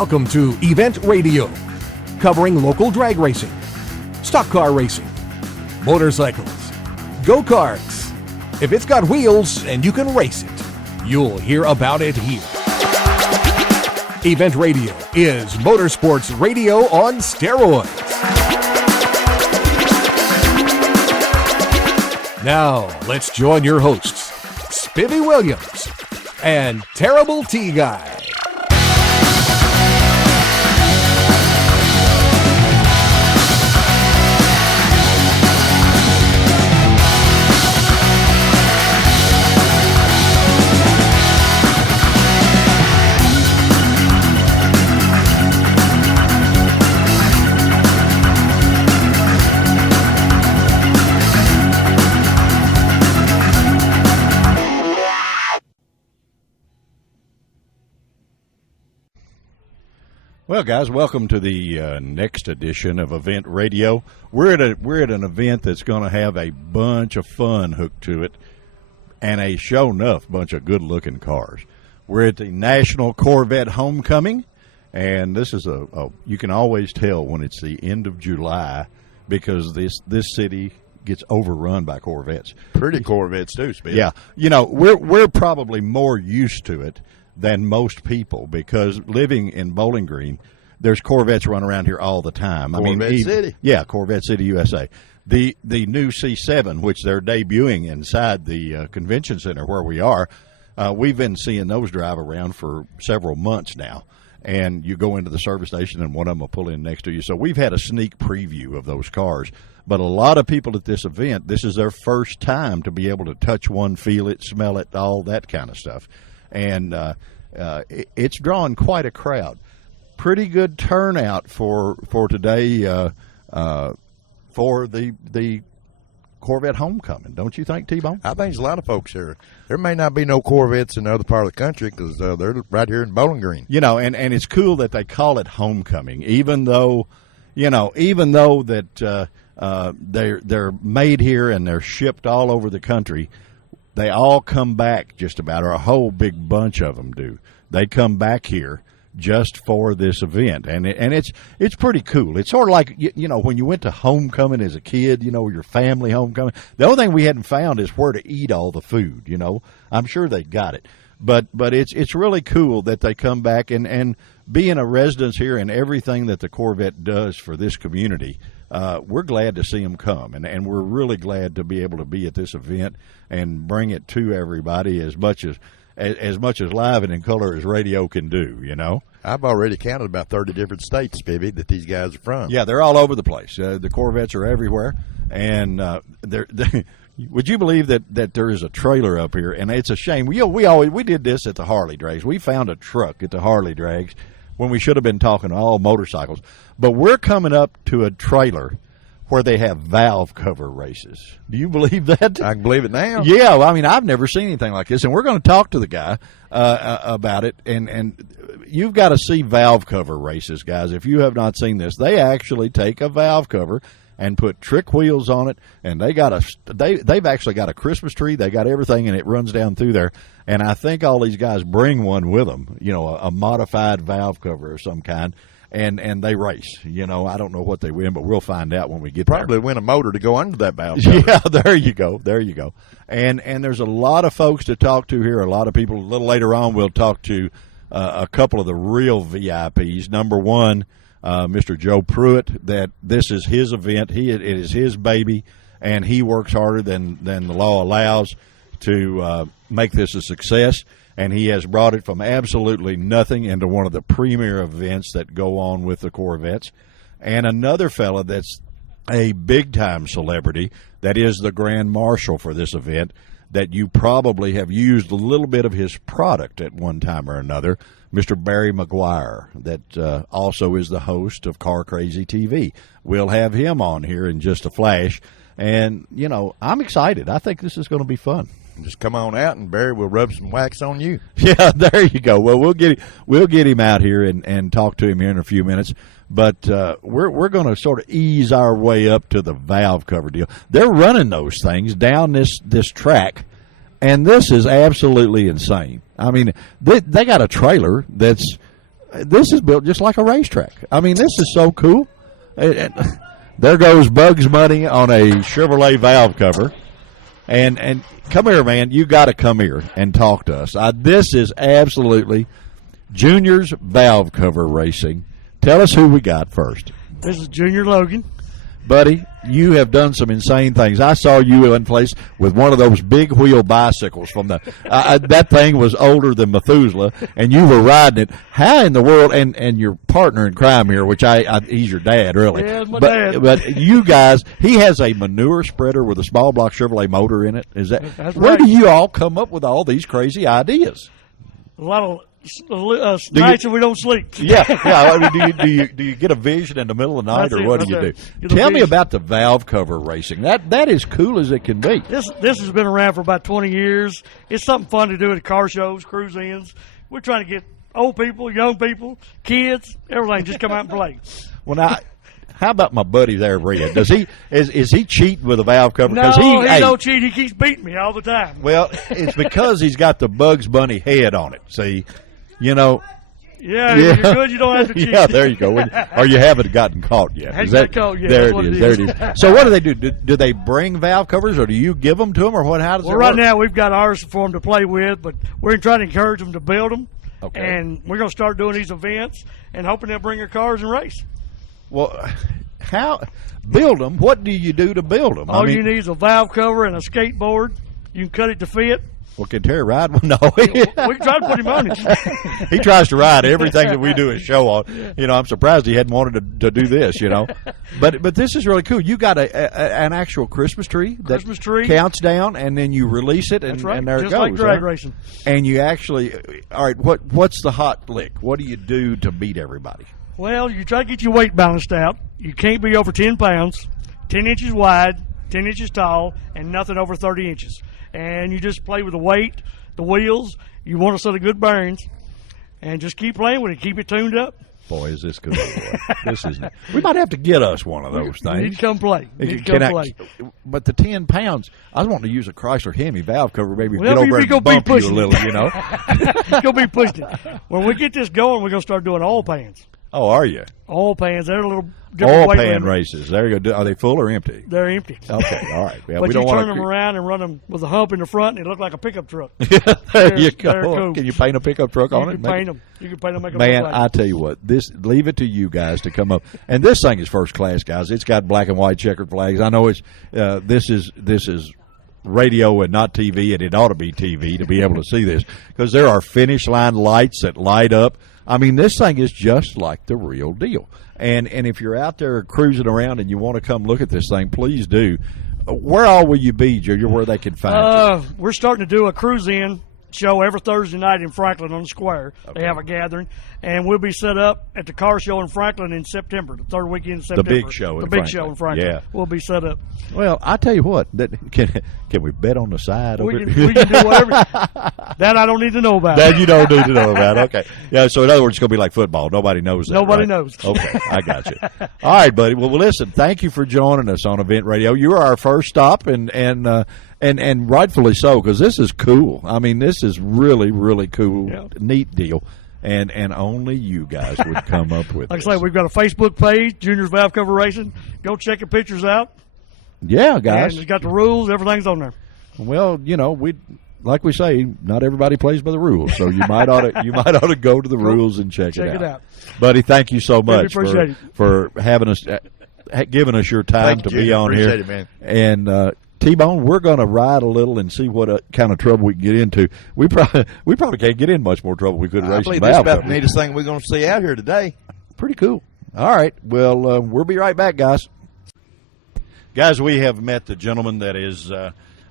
Welcome to Event Radio, covering local drag racing, stock car racing, motorcycles, go-karts. If it's got wheels and you can race it, you'll hear about it here. Event Radio is motorsports radio on steroids. Now, let's join your hosts, Spivvy Williams and Terrible T Guy. Well, guys, welcome to the next edition of Event Radio. We're at an event that's going to have a bunch of fun hooked to it, and a sure enough bunch of good-looking cars. We're at the National Corvette Homecoming, and this is you can always tell when it's the end of July because this city gets overrun by Corvettes. Pretty Corvettes too, Speed. Yeah, you know we're probably more used to it than most people because living in Bowling Green, there's Corvettes running around here all the time. Corvette City. Yeah, Corvette City, USA. The new C7, which they're debuting inside the convention center where we are, we've been seeing those drive around for several months now. And you go into the service station and one of them will pull in next to you. So we've had a sneak preview of those cars. But a lot of people at this event, this is their first time to be able to touch one, feel it, smell it, all that kind of stuff. And it's drawing quite a crowd. Pretty good turnout for today for the Corvette Homecoming, don't you think, T-Bone? I think there's a lot of folks here. There may not be no Corvettes in the other part of the country because they're right here in Bowling Green. You know, and it's cool that they call it Homecoming, even though that they're made here and they're shipped all over the country. They all come back just about, or a whole big bunch of them do. They come back here just for this event, and it's pretty cool. It's sort of like, you know, when you went to homecoming as a kid, you know, your family homecoming. The only thing we hadn't found is where to eat all the food, you know. I'm sure they got it. But it's really cool that they come back and being a resident here and everything that the Corvette does for this community, we're glad to see them come, and we're really glad to be able to be at this event and bring it to everybody as much as live and in color as radio can do, you know. I've already counted about 30 different states, baby, that these guys are from. Yeah, they're all over the place. The Corvettes are everywhere, and would you believe that there is a trailer up here? And it's a shame. We did this at the Harley Drags. We found a truck at the Harley Drags when we should have been talking all motorcycles. But we're coming up to a trailer where they have valve cover races. Do you believe that? I can believe it now. Yeah, well, I mean, I've never seen anything like this, and we're going to talk to the guy about it. And you've got to see valve cover races, guys. If you have not seen this, they actually take a valve cover and put trick wheels on it, and they've actually got a Christmas tree. They got everything, and it runs down through there. And I think all these guys bring one with them, you know, a modified valve cover of some kind. And they race. You know, I don't know what they win, but we'll find out when we get Probably there. win a motor to go under that valve cover. Yeah, there you go. And there's a lot of folks to talk to here, a lot of people. A little later on, we'll talk to a couple of the real VIPs. Number one, Mr. Joe Pruitt, that this is his event. It is his baby, and he works harder than the law allows to make this a success. And he has brought it from absolutely nothing into one of the premier events that go on with the Corvettes. And another fella that's a big-time celebrity, that is the Grand Marshal for this event, that you probably have used a little bit of his product at one time or another, Mr. Barry McGuire, that also is the host of Car Crazy TV. We'll have him on here in just a flash. And, you know, I'm excited. I think this is going to be fun. Just come on out, and Barry will rub some wax on you. Yeah, there you go. Well, we'll get him out here and talk to him here in a few minutes. But we're going to sort of ease our way up to the valve cover deal. They're running those things down this track, and this is absolutely insane. I mean, they got a trailer that's this is built just like a racetrack. I mean, this is so cool. There goes Bugs Bunny on a Chevrolet valve cover. And come here, man. You got to come here and talk to us. This is absolutely Junior's valve cover racing. Tell us who we got first. This is Junior Logan. Buddy, you have done some insane things. I saw you in place with one of those big wheel bicycles from the that thing was older than Methuselah, and you were riding it. How in the world? And your partner in crime here, which he's your dad, really. Yeah, it's my dad. But you guys, he has a manure spreader with a small block Chevrolet motor in it. Is that That's where right. do you all come up with all these crazy ideas? A lot of nights that we don't sleep. Yeah. I mean, do you get a vision in the middle of the night, That's or it, what do right you there. do? Get a Tell me vision. about the valve cover racing. That is cool as it can be. This has been around for about 20 years. It's something fun to do at car shows, cruise-ins. We're trying to get old people, young people, kids, everything. Just come out and play. Well, now, how about my buddy there, Red? Does he is he cheating with a valve cover? No, 'Cause he hey, don't cheat. He keeps beating me all the time. well, it's because he's got the Bugs Bunny head on it. See, you know. Yeah, you're good. You don't have to cheat. Yeah, there you go. Or you haven't gotten caught yet. Haven't Is that- got caught yet. There That's it what is. it There is. it is. So what do they do? Do they bring valve covers, or do you give them to them, or what? How does Well, it right work? now we've got ours for them to play with, but we're trying to encourage them to build them. Okay. And we're going to start doing these events and hoping they'll bring their cars and race. Well, how build them? What do you do to build them? All you need is a valve cover and a skateboard. You can cut it to fit. Well, can Terry ride one? No. We can try to put him on it. He tries to ride everything that we do is show on. You know, I'm surprised he hadn't wanted to do this, you know. But this is really cool. You got an actual Christmas tree that Christmas tree. counts down, and then you release it, and, That's right. and there Just it goes. like drag huh? racing. And you actually, all right, what's the hot lick? What do you do to beat everybody? Well, you try to get your weight balanced out. You can't be over 10 pounds, 10 inches wide, 10 inches tall, and nothing over 30 inches. And you just play with the weight, the wheels. You want to set a good bearings, and just keep playing with it. Keep it tuned up. Boy, is this good. Boy. This is. We might have to get us one of those You need things. to come play. You need to Can come I- play. but the 10 pounds, I was wanting to use a Chrysler Hemi valve cover, maybe Well, get over we and gonna be bump you a pushing. little, you know. It's going to be pushing. When we get this going, we're going to start doing oil pans. Oh, are you? Oil pans. They're a little different Oil weight pan limit. races. There you go. Are they full or empty? They're empty. Okay, all right. Yeah, But we you don't turn want them around and run them with a hump in the front, and it look like a pickup truck. there you They're go. cool. Can you paint a pickup truck on You it? can paint them. You can paint them. Make them Man, look I like. tell you what, leave it to you guys to come up. And this thing is first class, guys. It's got black and white checkered flags. I know it's this is radio and not TV, and it ought to be TV to be able to see this, because there are finish line lights that light up. I mean, this thing is just like the real deal. And if you're out there cruising around and you want to come look at this thing, please do. Where all will you be, Junior, where they can find you? We're starting to do a cruise-in show every Thursday night in Franklin on the square. Okay. They have a gathering, and we'll be set up at the car show in Franklin in September, the third weekend in September. big show in The big Franklin. show in Franklin. Yeah. We'll be set up. Well, I tell you what, can we bet on the side We of can, it? we can do whatever. That I don't need to know about. That you don't need to know about. Okay. Yeah, so in other words, it's going to be like football. Nobody knows that. Nobody right? knows. Okay, I got you. All right, buddy. Well, listen, thank you for joining us on Event Radio. You are our first stop, and rightfully so, because this is cool. I mean, this is really, really cool, Yeah. neat deal. And only you guys would come up with Like this. I say, we've got a Facebook page, Junior's Valve Cover Racing. Go check the pictures out. Yeah, And guys. it's got the rules. Everything's on there. Well, you know, like we say, not everybody plays by the rules, so you might ought to go to the rules and check it out. Buddy, thank you so much appreciate it. for having us, giving us your time Thank to you, be on appreciate here, it, man. And T-Bone, we're going to ride a little and see what kind of trouble we can get into. We probably can't get in much more trouble we could I racing believe this is valve about the covers. neatest thing we're going to see out here today. Pretty cool. All right. Well, we'll be right back, guys. Guys, we have met the gentleman that is,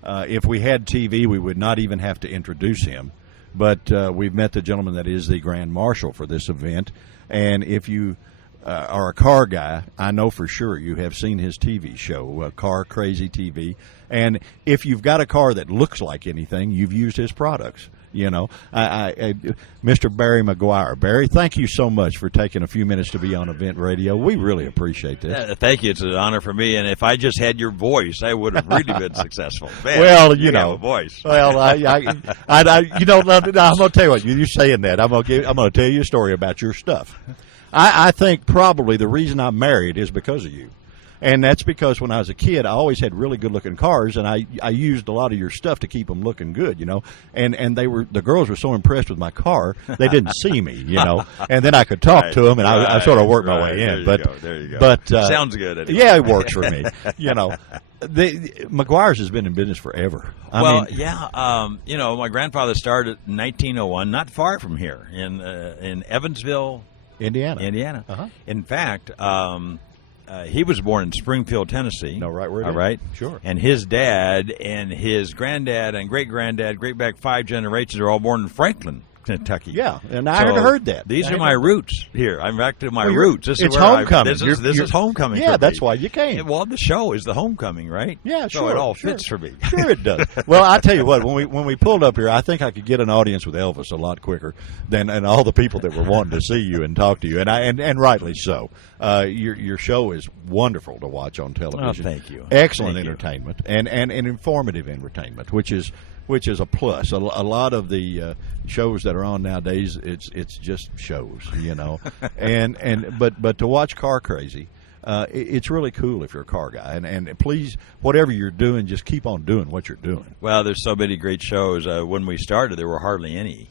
if we had TV, we would not even have to introduce him. But we've met the gentleman that is the Grand Marshal for this event. And if you are a car guy, I know for sure you have seen his TV show, Car Crazy TV. And if you've got a car that looks like anything, you've used his products. Mr. Barry McGuire. Barry, thank you so much for taking a few minutes to be on Event Radio. We really appreciate this. Thank you. It's an honor for me. And if I just had your voice, I would have really been successful. Man, well, you have a voice. Well, I'm going to tell you what. You saying that, I'm going to tell you a story about your stuff. I think probably the reason I'm married is because of you. And that's because when I was a kid, I always had really good-looking cars, and I used a lot of your stuff to keep them looking good, And the girls were so impressed with my car, they didn't see me, And then I could talk to them, and I sort of worked my way in. There you go. But sounds good. Anyway. Yeah, it works for me. McGuire's has been in business forever. My grandfather started in 1901, not far from here, in Evansville, Indiana. Uh-huh. In fact. He was born in Springfield, Tennessee. No, right where it all is. right? Sure. And his dad and his granddad and great-granddad, great back 5 generations, are all born in Franklin, Kentucky. Yeah, and I had heard that. These are my roots here. I'm back to my well, roots. This it's is where homecoming. This is homecoming. Yeah, for that's me. why you came. Well, the show is the homecoming, right? Yeah, so sure. it all fits for me. Sure, it does. Well, I tell you what, when we pulled up here, I think I could get an audience with Elvis a lot quicker than all the people that were wanting to see you and talk to you, and rightly so. Your show is wonderful to watch on television. Oh, thank you. Excellent Thank you. entertainment and informative entertainment, which is a plus. A lot of the shows that are on nowadays, it's just shows, but to watch Car Crazy, it's really cool if you're a car guy. And please, whatever you're doing, just keep on doing what you're doing. Well, there's so many great shows. When we started, there were hardly any.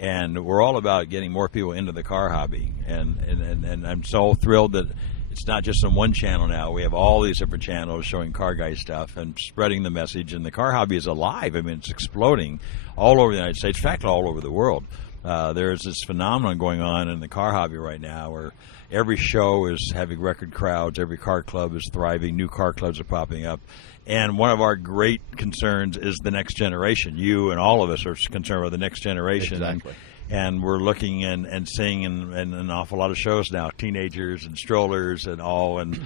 And we're all about getting more people into the car hobby. And I'm so thrilled that it's not just on one channel now. We have all these different channels showing car guy stuff and spreading the message. And the car hobby is alive. I mean, it's exploding all over the United States, in fact, all over the world. There's this phenomenon going on in the car hobby right now where every show is having record crowds. Every car club is thriving. New car clubs are popping up. And one of our great concerns is the next generation. You and all of us are concerned with the next generation. Exactly. And we're looking and seeing in an awful lot of shows now, teenagers and strollers and all, and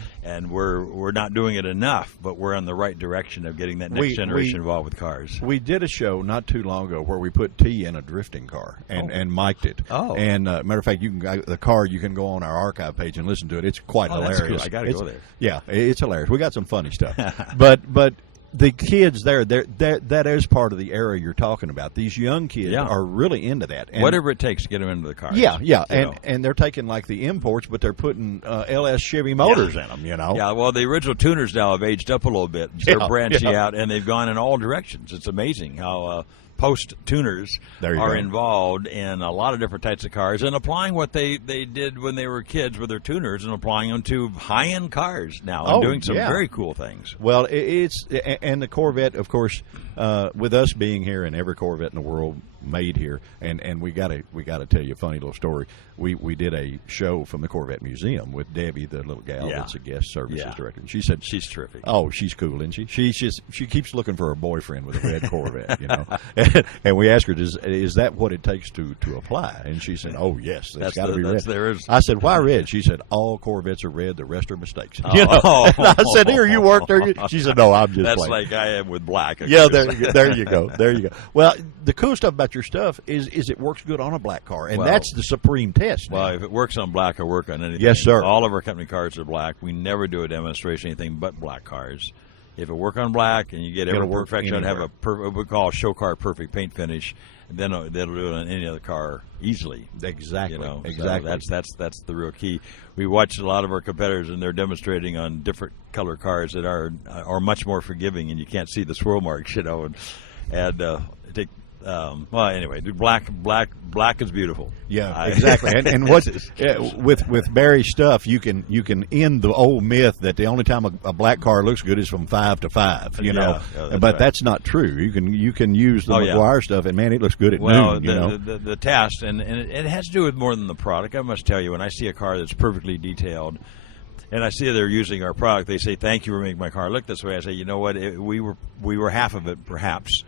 we're not doing it enough, but we're on the right direction of getting that next generation involved with cars. We did a show not too long ago where we put T in a drifting car and mic'd it. Oh. And matter of fact, you can go on our archive page and listen to it. It's quite hilarious. That's cool. I got to go there. Yeah, it's hilarious. We got some funny stuff, but the kids that is part of the era you're talking about. These young kids are really into that. And whatever it takes to get them into the car. Yeah, and they're taking like the imports, but they're putting LS Chevy motors in them. Yeah, well, the original tuners now have aged up a little bit. They're branching out, and they've gone in all directions. It's amazing how post-tuners are involved in a lot of different types of cars and applying what they did when they were kids with their tuners and applying them to high-end cars now and doing some very cool things. Well, and the Corvette, of course, with us being here and every Corvette in the world made here, and we got to tell you a funny little story. We did a show from the Corvette Museum with Debbie, the little gal that's a guest services director. And she said she's terrific. Oh, she's cool, isn't she? She keeps looking for a boyfriend with a red Corvette, And we asked her, is that what it takes to apply? And she said, oh yes, it's got to be red. I said, why red? She said, all Corvettes are red. The rest are mistakes. And I said, here, you work there. She said, no, I'm just That's playing. like I am with black. Yeah, there you go. Well, the cool stuff about your stuff is it works good on a black car, and that's the supreme test. Well, if it works on black, it'll work on anything. Yes, sir. All of our company cars are black. We never do a demonstration anything but black cars. If it work on black and you get every perfection, and have what we call a show car perfect paint finish, then they'll do it on any other car easily. Exactly. Exactly. So that's the real key. We watch a lot of our competitors, and they're demonstrating on different color cars that are much more forgiving, and you can't see the swirl marks, well, anyway, black is beautiful. Yeah, exactly. And what with Barry's stuff, you can end the old myth that the only time a black car looks good is from 5 to 5. But that's not true. You can use the McGuire stuff, and man, it looks good at noon. The test, and it has to do with more than the product. I must tell you, when I see a car that's perfectly detailed, and I see they're using our product, they say, "Thank you for making my car look this way." I say, you know what? We were half of it, perhaps.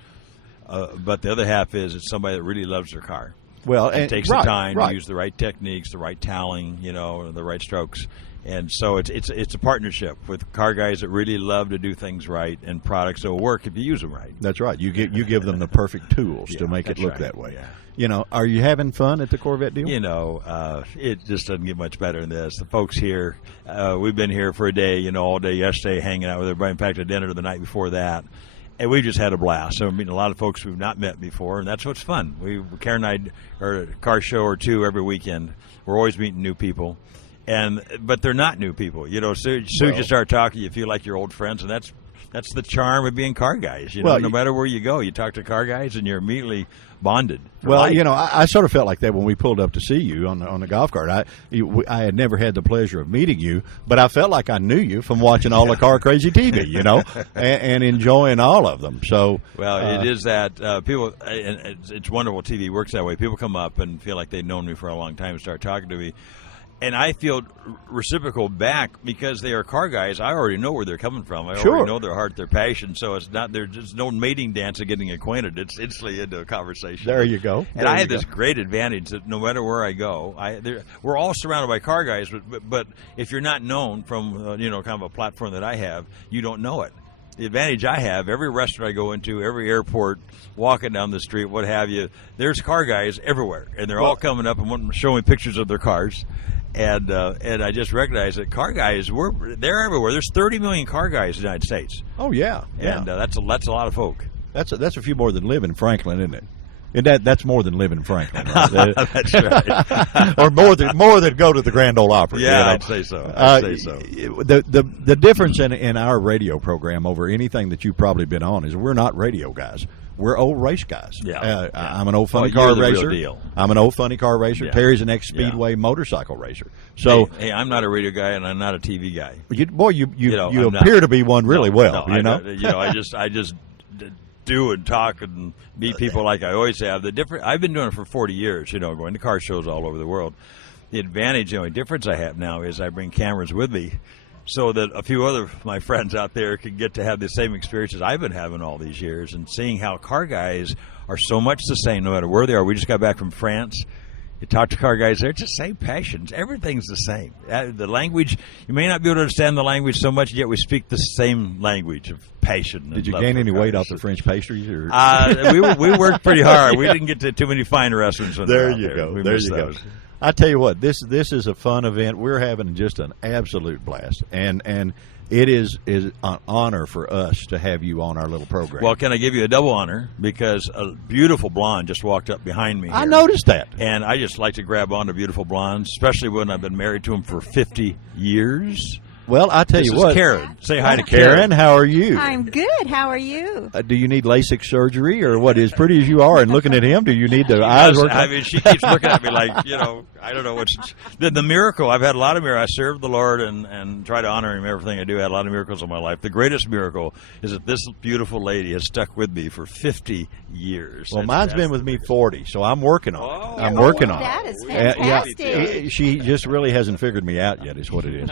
But the other half is it's somebody that really loves their car. Well, and takes the time to use the right techniques, the right toweling, the right strokes, And so it's a partnership with car guys that really love to do things right, and products that will work if you use them right. That's right. You give them the perfect tools to make it look right. that way. Yeah. You know, are you having fun at the Corvette deal? You know, it just doesn't get much better than this. The folks here, we've been here for a day, you know, all day yesterday, hanging out with everybody. In fact, a dinner the night before that. And we just had a blast. So, I mean, a lot of folks we've not met before, and that's what's fun. Karen and I are at a car show or two every weekend. We're always meeting new people. But they're not new people. You know, soon as you start talking, you feel like you're old friends, and that's the charm of being car guys. You know, no matter where you go, you talk to car guys, and you're immediately bonded. Well, life. you know, I sort of felt like that when we pulled up to see you on the golf cart. I had never had the pleasure of meeting you, but I felt like I knew you from watching all the Car Crazy TV, you know, and enjoying all of them. So, well, it is that people, and it's wonderful. TV works that way. People come up and feel like they've known me for a long time and start talking to me. And I feel reciprocal back because they are car guys. I already know where they're coming from. I already know their heart, their passion. So it's not there's just no mating dance of getting acquainted. It's instantly into a conversation. There you go. And I have this great advantage that no matter where I go, we're all surrounded by car guys. But if you're not known from kind of a platform that I have, you don't know it. The advantage I have, every restaurant I go into, every airport, walking down the street, what have you, there's car guys everywhere, and they're all coming up and wanting to show me pictures of their cars. And I just recognize that car guys, they're everywhere. There's 30 million car guys in the United States. Oh yeah, and that's a lot of folk. That's a few more than live in Franklin, isn't it? And that's more than live in Franklin. Right? That's right. Or more than go to the Grand Ole Opry. Yeah, you know? I'd say so. The difference in our radio program over anything that you've probably been on is we're not radio guys. We're old race guys. Yeah. I'm an old funny car you're the racer. real deal. I'm an old funny car racer. Yeah. Terry's an ex-speedway motorcycle racer. So, hey, I'm not a radio guy and I'm not a TV guy. You appear to be one really well. No, you know. I just do and talk and meet people like I always have. I've been doing it for 40 years. You know, going to car shows all over the world. The advantage, the only difference I have now is I bring cameras with me, so that a few other of my friends out there can get to have the same experiences I've been having all these years, and seeing how car guys are so much the same no matter where they are. We just got back from France. You talk to car guys, they're just same passions. Everything's the same. The language, you may not be able to understand the language so much, yet we speak the same language of passion. Did you gain any weight off the French pastries? Or? We worked pretty hard. We didn't get to too many fine restaurants. There you go. There you go. I tell you what, this is a fun event. We're having just an absolute blast, and it is an honor for us to have you on our little program. Well, can I give you a double honor? Because a beautiful blonde just walked up behind me here. I noticed that. And I just like to grab onto beautiful blondes, especially when I've been married to them for 50 years. Well, I tell you what. This is Karen. Say hi to Karen. How are you? I'm good. How are you? Do you need LASIK surgery, or what? As pretty as you are and looking at him, do you need the eyes working? I mean, she keeps looking at me like, I don't know what's the miracle. I've had a lot of miracles. I serve the Lord and try to honor Him in everything I do. I had a lot of miracles in my life. The greatest miracle is that this beautiful lady has stuck with me for 50 years. Well, mine's been with me 40, so I'm working on it. I'm Oh, working on it. that is fantastic. She just really hasn't figured me out yet, is what it is.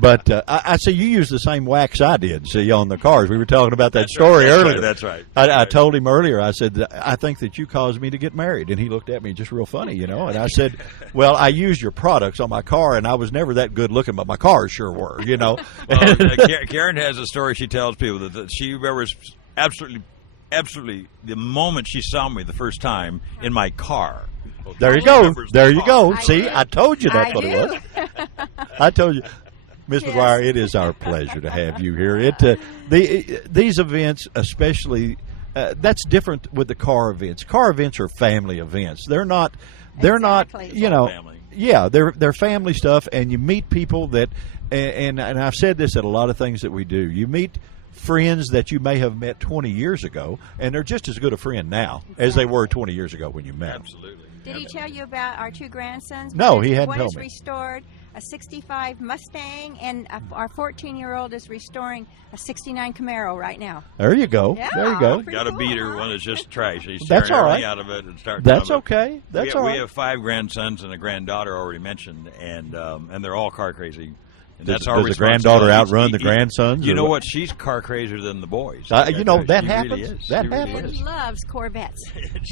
But I see you use the same wax I did, see, on the cars. We were talking about that story earlier. That's right. I told him earlier, I said, I think that you caused me to get married. And he looked at me just real funny, And I said, well, I used your products on my car, and I was never that good looking, but my cars sure were, Well, Karen has a story she tells people that she remembers absolutely the moment she saw me the first time in my car. There you go. There you go. I See, do. I told you that's what it do. was. I told you. Ms. McGuire, it is our pleasure to have you here. These events, especially, that's different with the car events. Car events are family events. They're not. Exactly. Family. Yeah, they're family stuff, and you meet people that, and I've said this at a lot of things that we do. You meet friends that you may have met 20 years ago, and they're just as good a friend now as they were 20 years ago when you met them. Absolutely. Did he tell you about our two grandsons? No, he hadn't One told is me. restored a 65 Mustang, and our 14-year-old is restoring a 69 Camaro right now. There you go. Yeah, there you go. pretty Got a cool, beater. huh? One is just trash. He's That's tearing all everything right. out of it and starting. That's okay. That's all we right. have 5 grandsons and a granddaughter already mentioned, and they're all car crazy. And that's does our the granddaughter responsibility. outrun the grandsons? You or know what? what? She's car crazier than the boys. You know, that She happens. Really is. That She really happens. is. She loves Corvettes.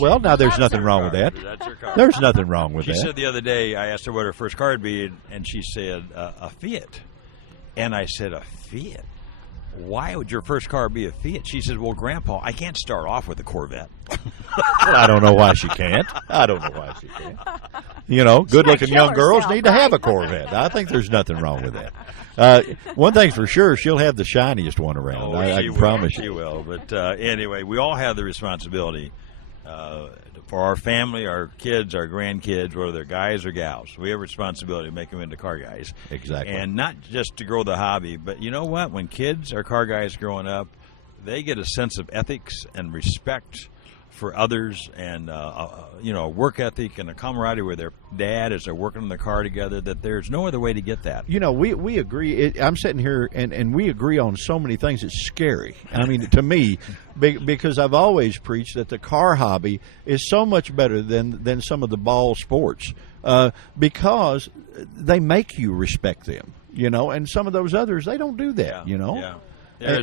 Well, now there's Loves nothing her wrong with car. that. That's her car. There's nothing wrong with She that. said the other day, I asked her what her first car would be, and she said a Fiat. And I said, a Fiat? Why would your first car be a Fiat? She said, well, Grandpa, I can't start off with a Corvette. Well, I don't know why she can't. I don't know why she can't. You know, good-looking kill young girls herself, need to have a right? Corvette. I think there's nothing wrong with that. One thing's for sure, she'll have the shiniest one around. I she can will. promise She you. will. But anyway, we all have the responsibility for our family, our kids, our grandkids, whether they're guys or gals. We have a responsibility to make them into car guys. Exactly. And not just to grow the hobby, but you know what? When kids are car guys growing up, they get a sense of ethics and respect for others, and work ethic and a camaraderie with their dad as they're working on the car together, that there's no other way to get that. You know, we agree. I'm sitting here, and we agree on so many things. It's scary. I mean, to me, because I've always preached that the car hobby is so much better than some of the ball sports, because they make you respect them. You know, and some of those others, they don't do that. Yeah, you know. Yeah.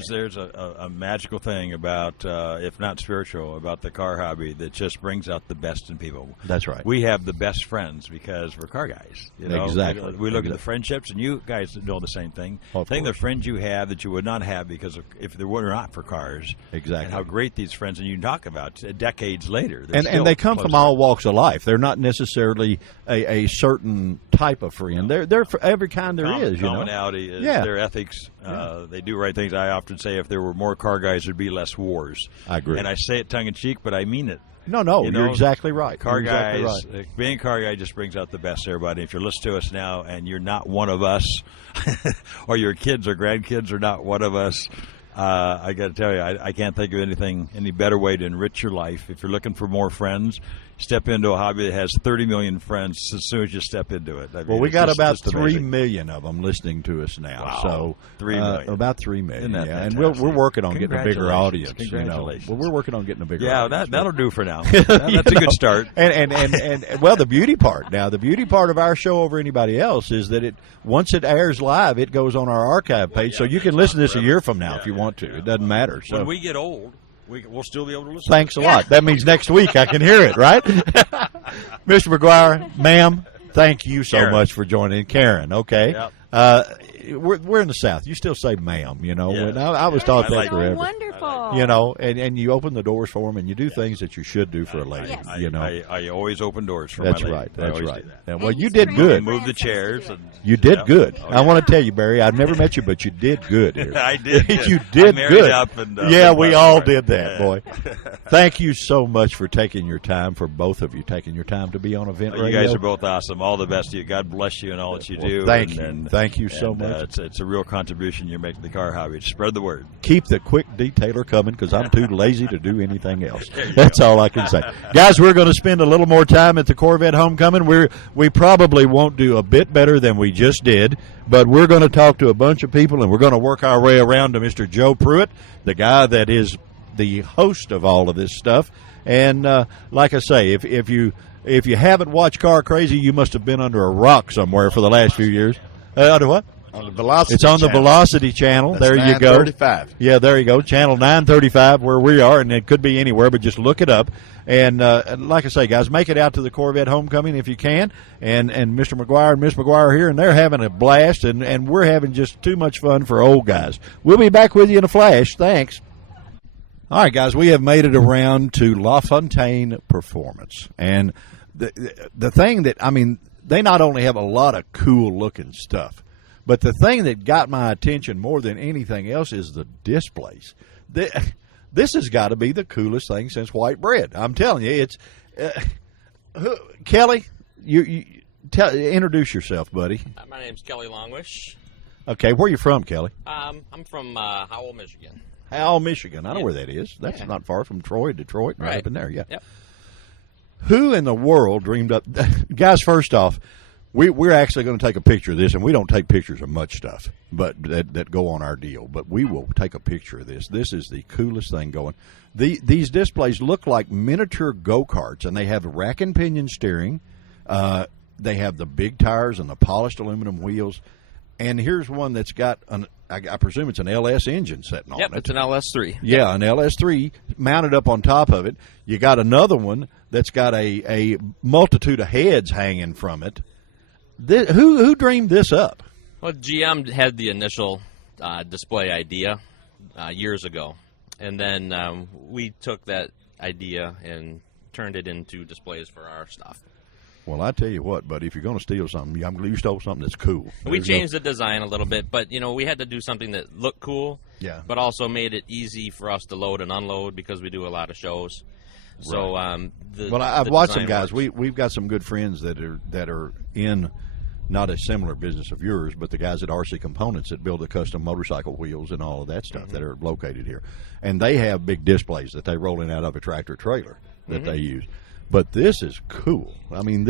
There's a magical thing about, if not spiritual, about the car hobby that just brings out the best in people. That's right. We have the best friends because we're car guys. You know? Exactly. We look at the friendships, and you guys know the same thing. Of Think the course. friends you have that you would not have because if they were not for cars. Exactly. And how great these friends, and you talk about decades later. And they come from all walks of life. They're not necessarily a certain type of friend. They're for every kind there is. You know. Commonality is Yeah. their ethics. They do right things. I often say if there were more car guys, there'd be less wars. I agree. And I say it tongue in cheek, but I mean it. No, You know, you're exactly right. Car You're exactly guys, right. being a car guy just brings out the best in everybody. If you're listening to us now and you're not one of us, or your kids or grandkids are not one of us, I got to tell you, I can't think of any better way to enrich your life. If you're looking for more friends, step into a hobby that has 30 million friends as soon as you step into it. I mean, Well, we it's got just- about just 3 amazing. million of them listening to us now. Wow. So 3 million. about 3 million. Isn't that Yeah, and fantastic? we're working on getting a bigger Congratulations. audience. You know, Congratulations. well, we're working on getting a bigger Yeah, audience. that'll do for now. You That's a know, good start. And well, the beauty part now, the beauty part of our show over anybody else is that once it airs live, it goes on our archive page, so you can listen to this a year from now if you want to. It doesn't matter. So When we get old, we'll still be able to listen. thanks a lot. That means next week I can hear it, right? Mr. McGuire, ma'am, thank you so Karen. much for joining. Karen, okay. Yep. We're in the South. You still say ma'am, you know. Yeah. And I was taught I that like it. forever. Wonderful. You know, and you open the doors for them, and you do things that you should do for a lady. Yes. You know, I always open doors for that's my lady. right. I That's always right. do that. Yeah, well, And you he's did trained good. my Move the grandsons to chairs. do it. And, You did yeah. good. Oh, I want to tell you, Barry, I've never met you, but you did good here. I did. You I did married good. up and, yeah, went we my all way. did that, Yeah. boy. Thank you so much for taking your time, for both of you taking your time to be on Event You Radio. guys are both awesome. All the best to you. God bless you and all that you Well, do. thank and, you. And, Thank you so and, much. It's a real contribution you're making to the car hobby. Spread the word. Keep the quick detailer coming because I'm too lazy to do anything else. That's all I can say. Guys, we're going to spend a little more time at the Corvette Homecoming. We probably won't do a bit better than we just did, but we're going to talk to a bunch of people, and we're going to work our way around to Mr. Joe Pruitt, the guy that is the host of all of this stuff. And like I say, if you haven't watched Car Crazy, you must have been under a rock somewhere for the last few years. Under what? On the Velocity It's on the channel. Velocity channel. That's There you go. 935. Yeah, there you go. Channel 935 where we are, and it could be anywhere, but just look it up. And like I say, guys, make it out to the Corvette Homecoming if you can. And Mr. McGuire and Miss McGuire are here, and they're having a blast, and we're having just too much fun for old guys. We'll be back with you in a flash. Thanks. All right, guys, we have made it around to LaFontaine Performance. And the thing that, I mean, they not only have a lot of cool-looking stuff, but the thing that got my attention more than anything else is the displays. This has got to be the coolest thing since white bread. I'm telling you, it's Kelly. You introduce yourself, buddy. My name's Kelly Longwish. Okay, where are you from, Kelly? I'm from Howell, Michigan. Howell, Michigan. I know Yeah. where that is. That's Yeah. not far from Troy, Detroit, right Right. up in there. Yeah. Yep. Who in the world dreamed up? Guys, first off, we're actually going to take a picture of this, and we don't take pictures of much stuff, but that go on our deal. But we will take a picture of this. This is the coolest thing going. These displays look like miniature go-karts, and they have rack and pinion steering. They have the big tires and the polished aluminum wheels. And here's one that's got I presume it's an LS engine sitting on it. Yep, it's an LS3. Yeah, an LS3 mounted up on top of it. You got another one that's got a multitude of heads hanging from it. Who dreamed this up? Well, GM had the initial display idea years ago, and then we took that idea and turned it into displays for our stuff. Well, I tell you what, buddy, if you're going to steal something, you stole something that's cool. We changed the design a little bit, but we had to do something that looked cool, yeah, but also made it easy for us to load and unload because we do a lot of shows. So, I've watched some guys. We've got some good friends that are in not a similar business of yours, but the guys at RC Components that build the custom motorcycle wheels and all of that stuff that are located here, and they have big displays that they roll in out of a tractor trailer that they use. But this is cool. I mean,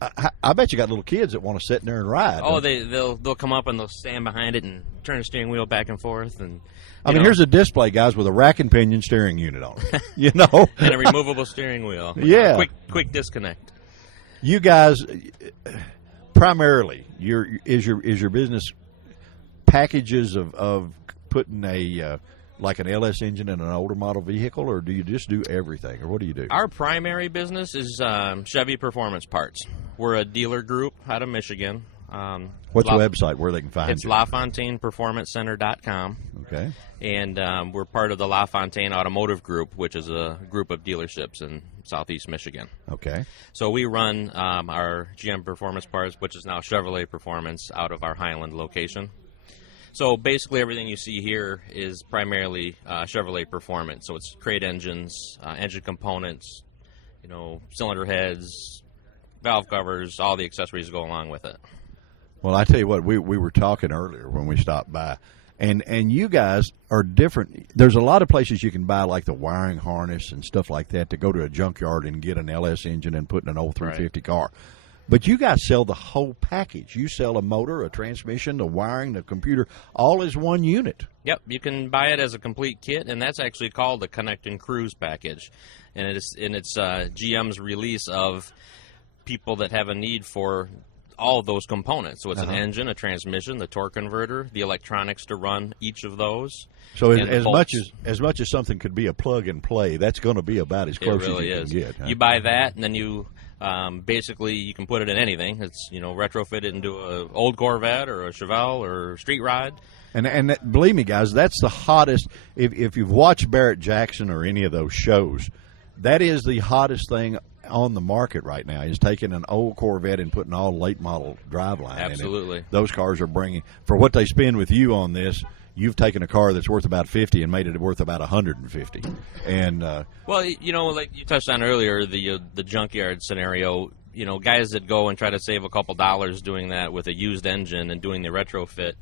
I bet you got little kids that want to sit in there and ride. Oh, they'll come up and they'll stand behind it and turn the steering wheel back and forth. And I mean, here's a display, guys, with a rack and pinion steering unit on it. And a removable steering wheel. Yeah, quick disconnect. You guys, primarily, is your business packages of putting like an LS engine in an older model vehicle, or do you just do everything, or what do you do? Our primary business is Chevy Performance Parts. We're a dealer group out of Michigan. What's the website where they can find it's you? It's LaFontainePerformanceCenter.com. Okay. And we're part of the LaFontaine Automotive Group, which is a group of dealerships in southeast Michigan. Okay. So we run our GM Performance Parts, which is now Chevrolet Performance, out of our Highland location. So basically everything you see here is primarily Chevrolet Performance. So it's crate engines, engine components, cylinder heads, valve covers, all the accessories that go along with it. Well, I tell you what, we were talking earlier when we stopped by, and you guys are different. There's a lot of places you can buy like the wiring harness and stuff like that to go to a junkyard and get an LS engine and put in an old 350 car. But you guys sell the whole package. You sell a motor, a transmission, the wiring, the computer, all as one unit. Yep, you can buy it as a complete kit, and that's actually called the Connect and Cruise package. And it's GM's release of people that have a need for all of those components. So it's an engine, a transmission, the torque converter, the electronics to run each of those. So as much as something could be a plug and play, that's going to be about as close as you can get. Huh? You buy that, and then you basically you can put it in anything. It's retrofit it into an old Corvette or a Chevelle or Street Rod. And believe me, guys, that's the hottest. If you've watched Barrett Jackson or any of those shows, that is the hottest thing on the market right now, is taking an old Corvette and putting all late model driveline in it. Absolutely. Those cars are bringing, for what they spend with you on this, you've taken a car that's worth about 50 and made it worth about 150. And well, like you touched on earlier, the junkyard scenario. Guys that go and try to save a couple dollars doing that with a used engine and doing the retrofit,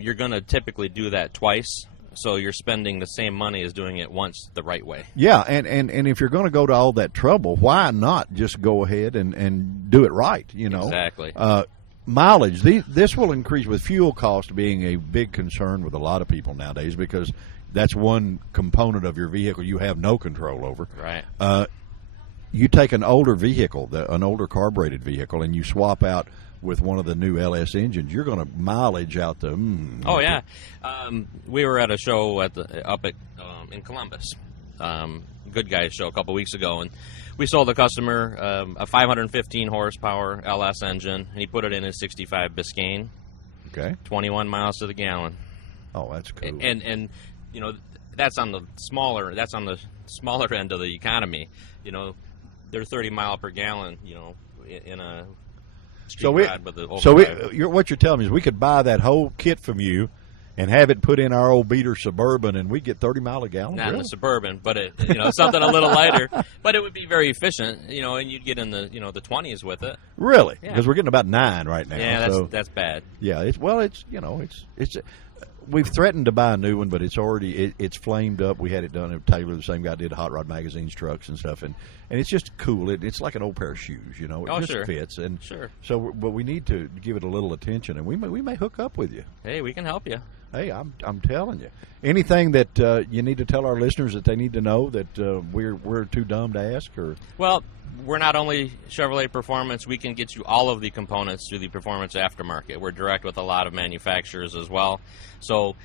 you're going to typically do that twice. So you're spending the same money as doing it once the right way. Yeah, and if you're going to go to all that trouble, why not just go ahead and do it right? Exactly. Mileage. This will increase with fuel cost being a big concern with a lot of people nowadays, because that's one component of your vehicle you have no control over. Right. You take an older vehicle, an older carbureted vehicle, and you swap out with one of the new LS engines, you're going to mileage out the. Oh yeah, we were at a show in Columbus, Good Guys show a couple weeks ago, and we sold the customer a 515 horsepower LS engine, and he put it in his 65 Biscayne. Okay. 21 miles to the gallon. Oh, that's cool. And that's on the smaller end of the economy. They're 30 mile per gallon. In a what you're telling me is we could buy that whole kit from you and have it put in our old beater Suburban, and we get 30 mile a gallon. Not in the Suburban, but something a little lighter. But it would be very efficient, and you'd get in the the 20s with it. Really? Because we're getting about 9 right now. Yeah, that's bad. Yeah, it's we've threatened to buy a new one, but it's already it's flamed up. We had it done at Taylor, the same guy did Hot Rod Magazine's trucks and stuff, and it's just cool. It's like an old pair of shoes, It just fits, and so but we need to give it a little attention, and we may hook up with you. Hey, we can help you. Hey, I'm telling you. Anything that you need to tell our listeners that they need to know that we're too dumb to ask, or? Well, we're not only Chevrolet Performance, we can get you all of the components through the Performance Aftermarket. We're direct with a lot of manufacturers as well. So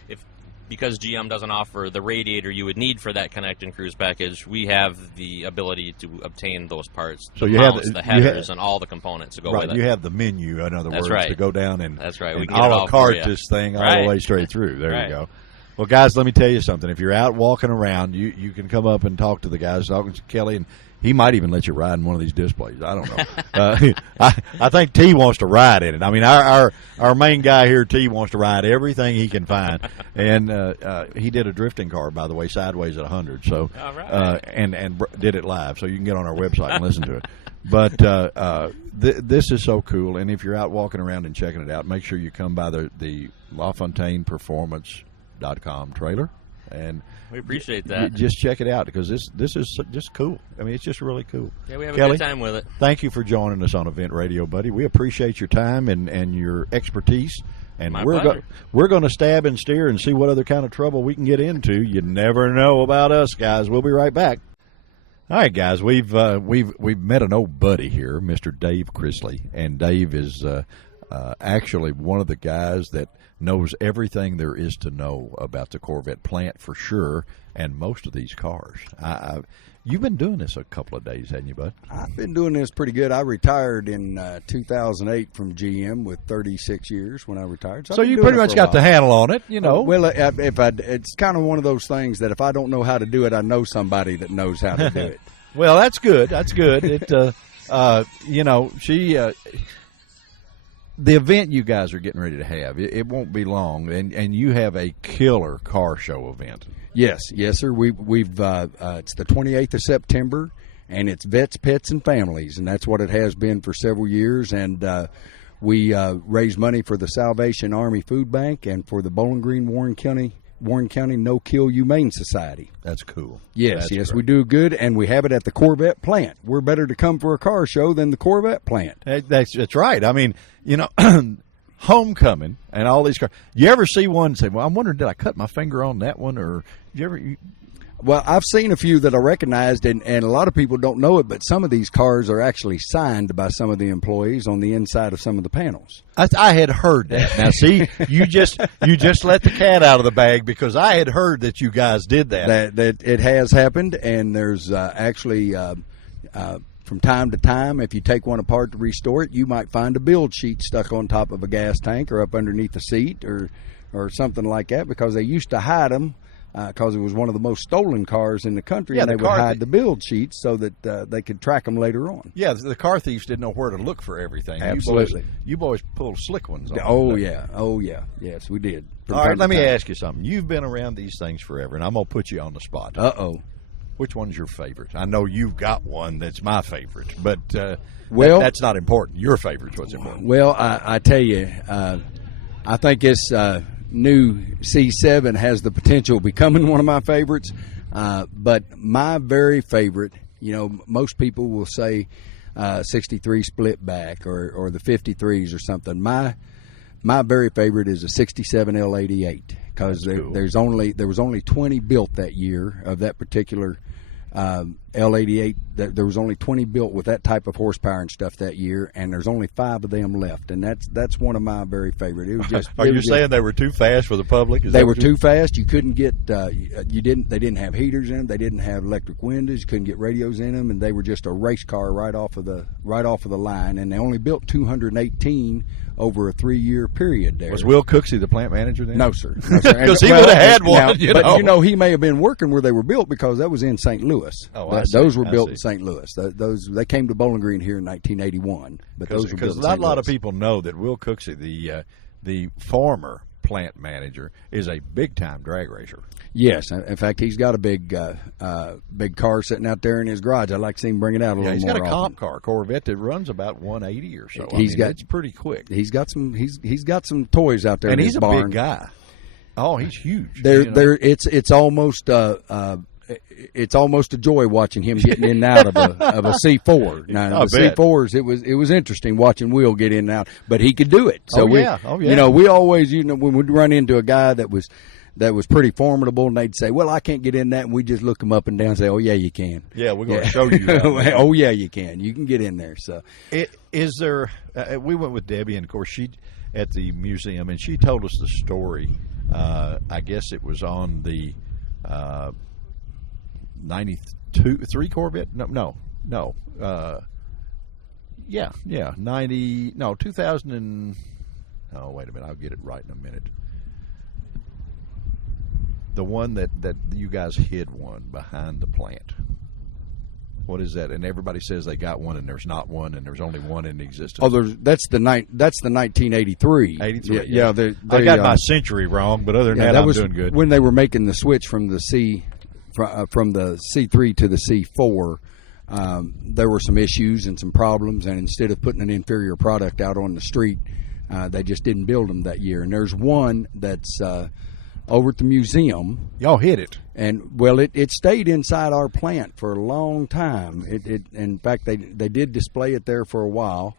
because GM doesn't offer the radiator you would need for that Connect and Cruise package, we have the ability to obtain those parts, so the you mounts, have the headers, and all the components to go right, with it. you have the menu, in other That's words, right. to go down and, That's right. We and can get it a all la for carte you. this thing all Right. the way straight through. There Right. you go. Well, guys, let me tell you something. If you're out walking around, you can come up and talk to the guys, talking to Kelly, and he might even let you ride in one of these displays. I don't know. I think T wants to ride in it. I mean, our main guy here, T, wants to ride everything he can find, and he did a drifting car, by the way, sideways at 100. So, All right. and did it live, so you can get on our website and listen to it. But this is so cool, and if you're out walking around and checking it out, make sure you come by the LaFontainePerformance.com trailer, and We appreciate that. just check it out, because this is just cool. I mean, it's just really cool. Yeah, we have Kelly, a good time with it. Thank you for joining us on Event Radio, buddy. We appreciate your time and your expertise. And My we're pleasure. we're going to stab and steer and see what other kind of trouble we can get into. You never know about us, guys. We'll be right back. All right, guys, we've met an old buddy here, Mr. Dave Chrisley, and Dave is actually one of the guys that knows everything there is to know about the Corvette plant for sure, and most of these cars. You've been doing this a couple of days, haven't you, bud? I've been doing this pretty good. I retired in 2008 from GM with 36 years when I retired. So I've been you doing pretty it much for a got the while. handle on it, you know. Well, it's kind of one of those things that if I don't know how to do it, I know somebody that knows how to do it. Well, that's good. That's good. It, you know, the event you guys are getting ready to have, it won't be long, and you have a killer car show event. Yes, sir. We've it's the 28th of September, and it's Vets, Pets, and Families, and that's what it has been for several years. And we raise money for the Salvation Army Food Bank and for the Bowling Green Warren County No Kill Humane Society. That's cool. Yes, That's great. we do good, and we have it at the Corvette plant. We're better to come for a car show than the Corvette plant. That's right. I mean, you know, Homecoming and all these cars. You ever see one and say, well, I'm wondering, did I cut my finger on that one? Or you ever... Well, I've seen a few that I recognized, and a lot of people don't know it, but some of these cars are actually signed by some of the employees on the inside of some of the panels. I had heard that. Now, see, you just let the cat out of the bag, because I had heard that you guys did that. That it has happened, and there's actually from time to time, if you take one apart to restore it, you might find a build sheet stuck on top of a gas tank or up underneath the seat or something like that, because they used to hide them. Because it was one of the most stolen cars in the country, Yeah, and the they would car hide the build sheets so that they could track them later on. Yeah, the car thieves didn't know where to look for everything. Absolutely. You boys pulled slick ones on Oh, them. yeah. Yes, we did. From All right, time let to me time. ask you something. You've been around these things forever, and I'm going to put you on the spot. Uh-oh. Which one's your favorite? I know you've got one that's my favorite, but Well- that's not important. Your favorite's what's important. Well, I tell you, I think this new C7 has the potential of becoming one of my favorites. But my very favorite, you know, most people will say 63 split back or the 53s or something. My very favorite is a 67 L88, because cool. there was only 20 built that year of that particular L88. There was only 20 built with that type of horsepower and stuff that year, and there's only 5 of them left, and that's one of my very favorite. It was just. Are you saying they were too fast for the public? They were too fast. You couldn't get. They didn't have heaters in them. They didn't have electric windows. You couldn't get radios in them, and they were just a race car right off of the line. And they only built 218 over a 3-year period. There Was Will Cooksey the plant manager then? No, sir. Because he would have had one. But you know, he may have been working where they were built, because that was in St. Louis. Oh, I see. Those were I built see. in St. Louis. They came to Bowling Green here in 1981. But those were Because built in not St. a lot Louis. of people know that Will Cooksey, the former plant manager, is a big time drag racer. Yes, in fact, he's got a big car sitting out there in his garage. I'd like to see him bring it out a Yeah, little he's more got a often. comp car, Corvette, that runs about 180 or so. It's pretty quick, He's got some. He's got some toys out there. and in he's his a barn. big guy. Oh, he's huge. It's almost it's almost a joy watching him getting in and out of a C4. Now I the bet. C4s, it was interesting watching Will get in and out, but he could do it. So Oh, yeah. you know, we always when we'd run into a guy that was that was pretty formidable, and they'd say, well, I can't get in that, and we just look them up and down and say, oh, yeah, you can. Yeah, we're going to show you that. Oh, yeah, you can. You can get in there. So, Is there we went with Debbie, and, of course, she at the museum, and she told us the story. I guess it was on the 93 Corvette? No. 2000 and... Oh, wait a minute. I'll get it right in a minute. The one that you guys hid one behind the plant. What is that? And everybody says they got one, and there's not one, and there's only one in existence. Oh, that's the 1983. 83. Yeah. I got my century wrong, but other than that, I'm was doing good. When they were making the switch from the from the C3 to the C4, there were some issues and some problems, and instead of putting an inferior product out on the street, they just didn't build them that year. And there's one that's over at the museum. Y'all hit it. And, well, it stayed inside our plant for a long time. In fact, they did display it there for a while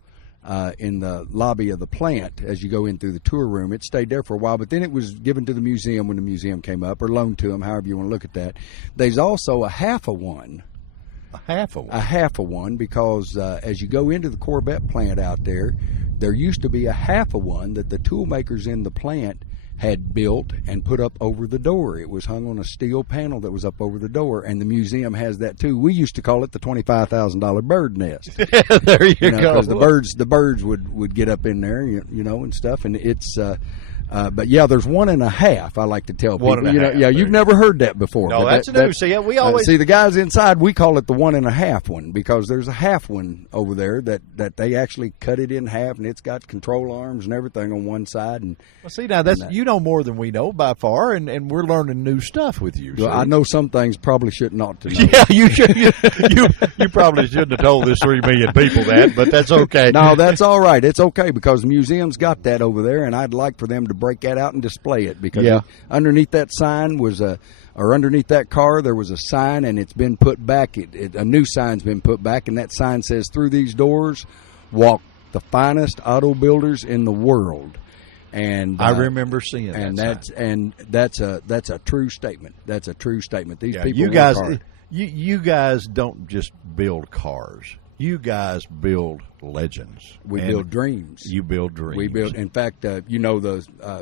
in the lobby of the plant as you go in through the tour room. It stayed there for a while, but then it was given to the museum when the museum came up, or loaned to them, however you want to look at that. There's also a half of one. A half of one? A half of one, because as you go into the Corvette plant out there used to be a half of one that the tool makers in the plant had built and put up over the door. It was hung on a steel panel that was up over the door, and the museum has that too. We used to call it the $25,000 bird nest. There you go. Because the birds would get up in there, and stuff. And it's, but yeah, there's 1.5. I like to tell people. 1.5. Yeah, you've never heard that before. No, that's new. See, we always see the guys inside. We call it the 1.5 one because there's a half one over there that they actually cut it in half, and it's got control arms and everything on one side. And well, see, now that's you know more than we know by far, and we're learning new stuff with you. Well, I know some things probably shouldn't ought to know. Yeah, you should. You probably shouldn't have told this 3 million people that, but that's okay. No, that's all right. It's okay because the museum's got that over there, and I'd like for them to break that out and display it because underneath that sign or underneath that car there was a sign, and it's been put back. A new sign's been put back, and that sign says, "Through these doors walk the finest auto builders in the world." And I remember seeing that. And that's a true statement. That's a true statement. These people, you guys don't just build cars. You guys build legends. We build dreams. You build dreams. We build. In fact, the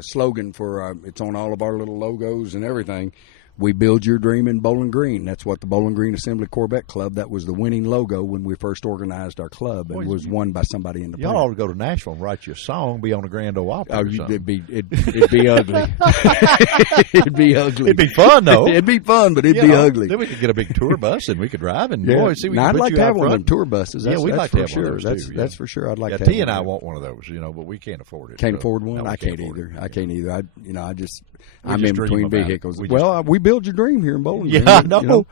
slogan for it's on all of our little logos and everything. We build your dream in Bowling Green. That's what the Bowling Green Assembly Corvette Club, that was the winning logo when we first organized our club, and was won by somebody in the Y'all ought to go to Nashville and write you a song, be on the Grand Ole Opry or something. It'd be ugly. It'd be ugly. It'd be fun, though. It'd be fun, but it'd be ugly. Then we could get a big tour bus, and we could drive, and boy, see, I'd like to have one of them tour buses. We'd like to have sure. one of those, too. That's for sure. I'd like to have T and I want one of those, but we can't afford it. Can't afford one? No, I can't either. I can't either. I'm just in between vehicles. Well, we build your dream here in Bowling Green. Yeah,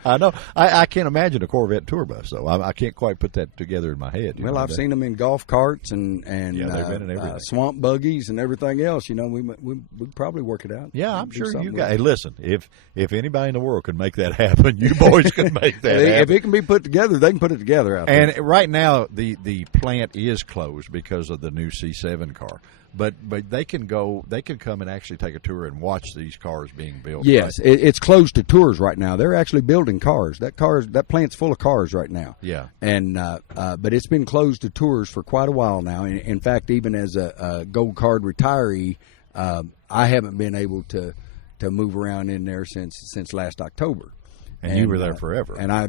I know. I can't imagine a Corvette tour bus, though. I can't quite put that together in my head. Well, I've seen them in golf carts and they've been in everything. swamp buggies and everything else. We'd probably work it out. Yeah, I'm sure you guys. Hey, listen, if anybody in the world can make that happen, you boys can make that happen. If it can be put together, they can put it together out there. And right now, the plant is closed because of the new C7 car. But they can come and actually take a tour and watch these cars being built. Yes, right? It's closed to tours right now. They're actually building cars. That plant's full of cars right now. Yeah. And but it's been closed to tours for quite a while now. In fact, even as a gold card retiree, I haven't been able to move around in there since last October. And you were there forever. And I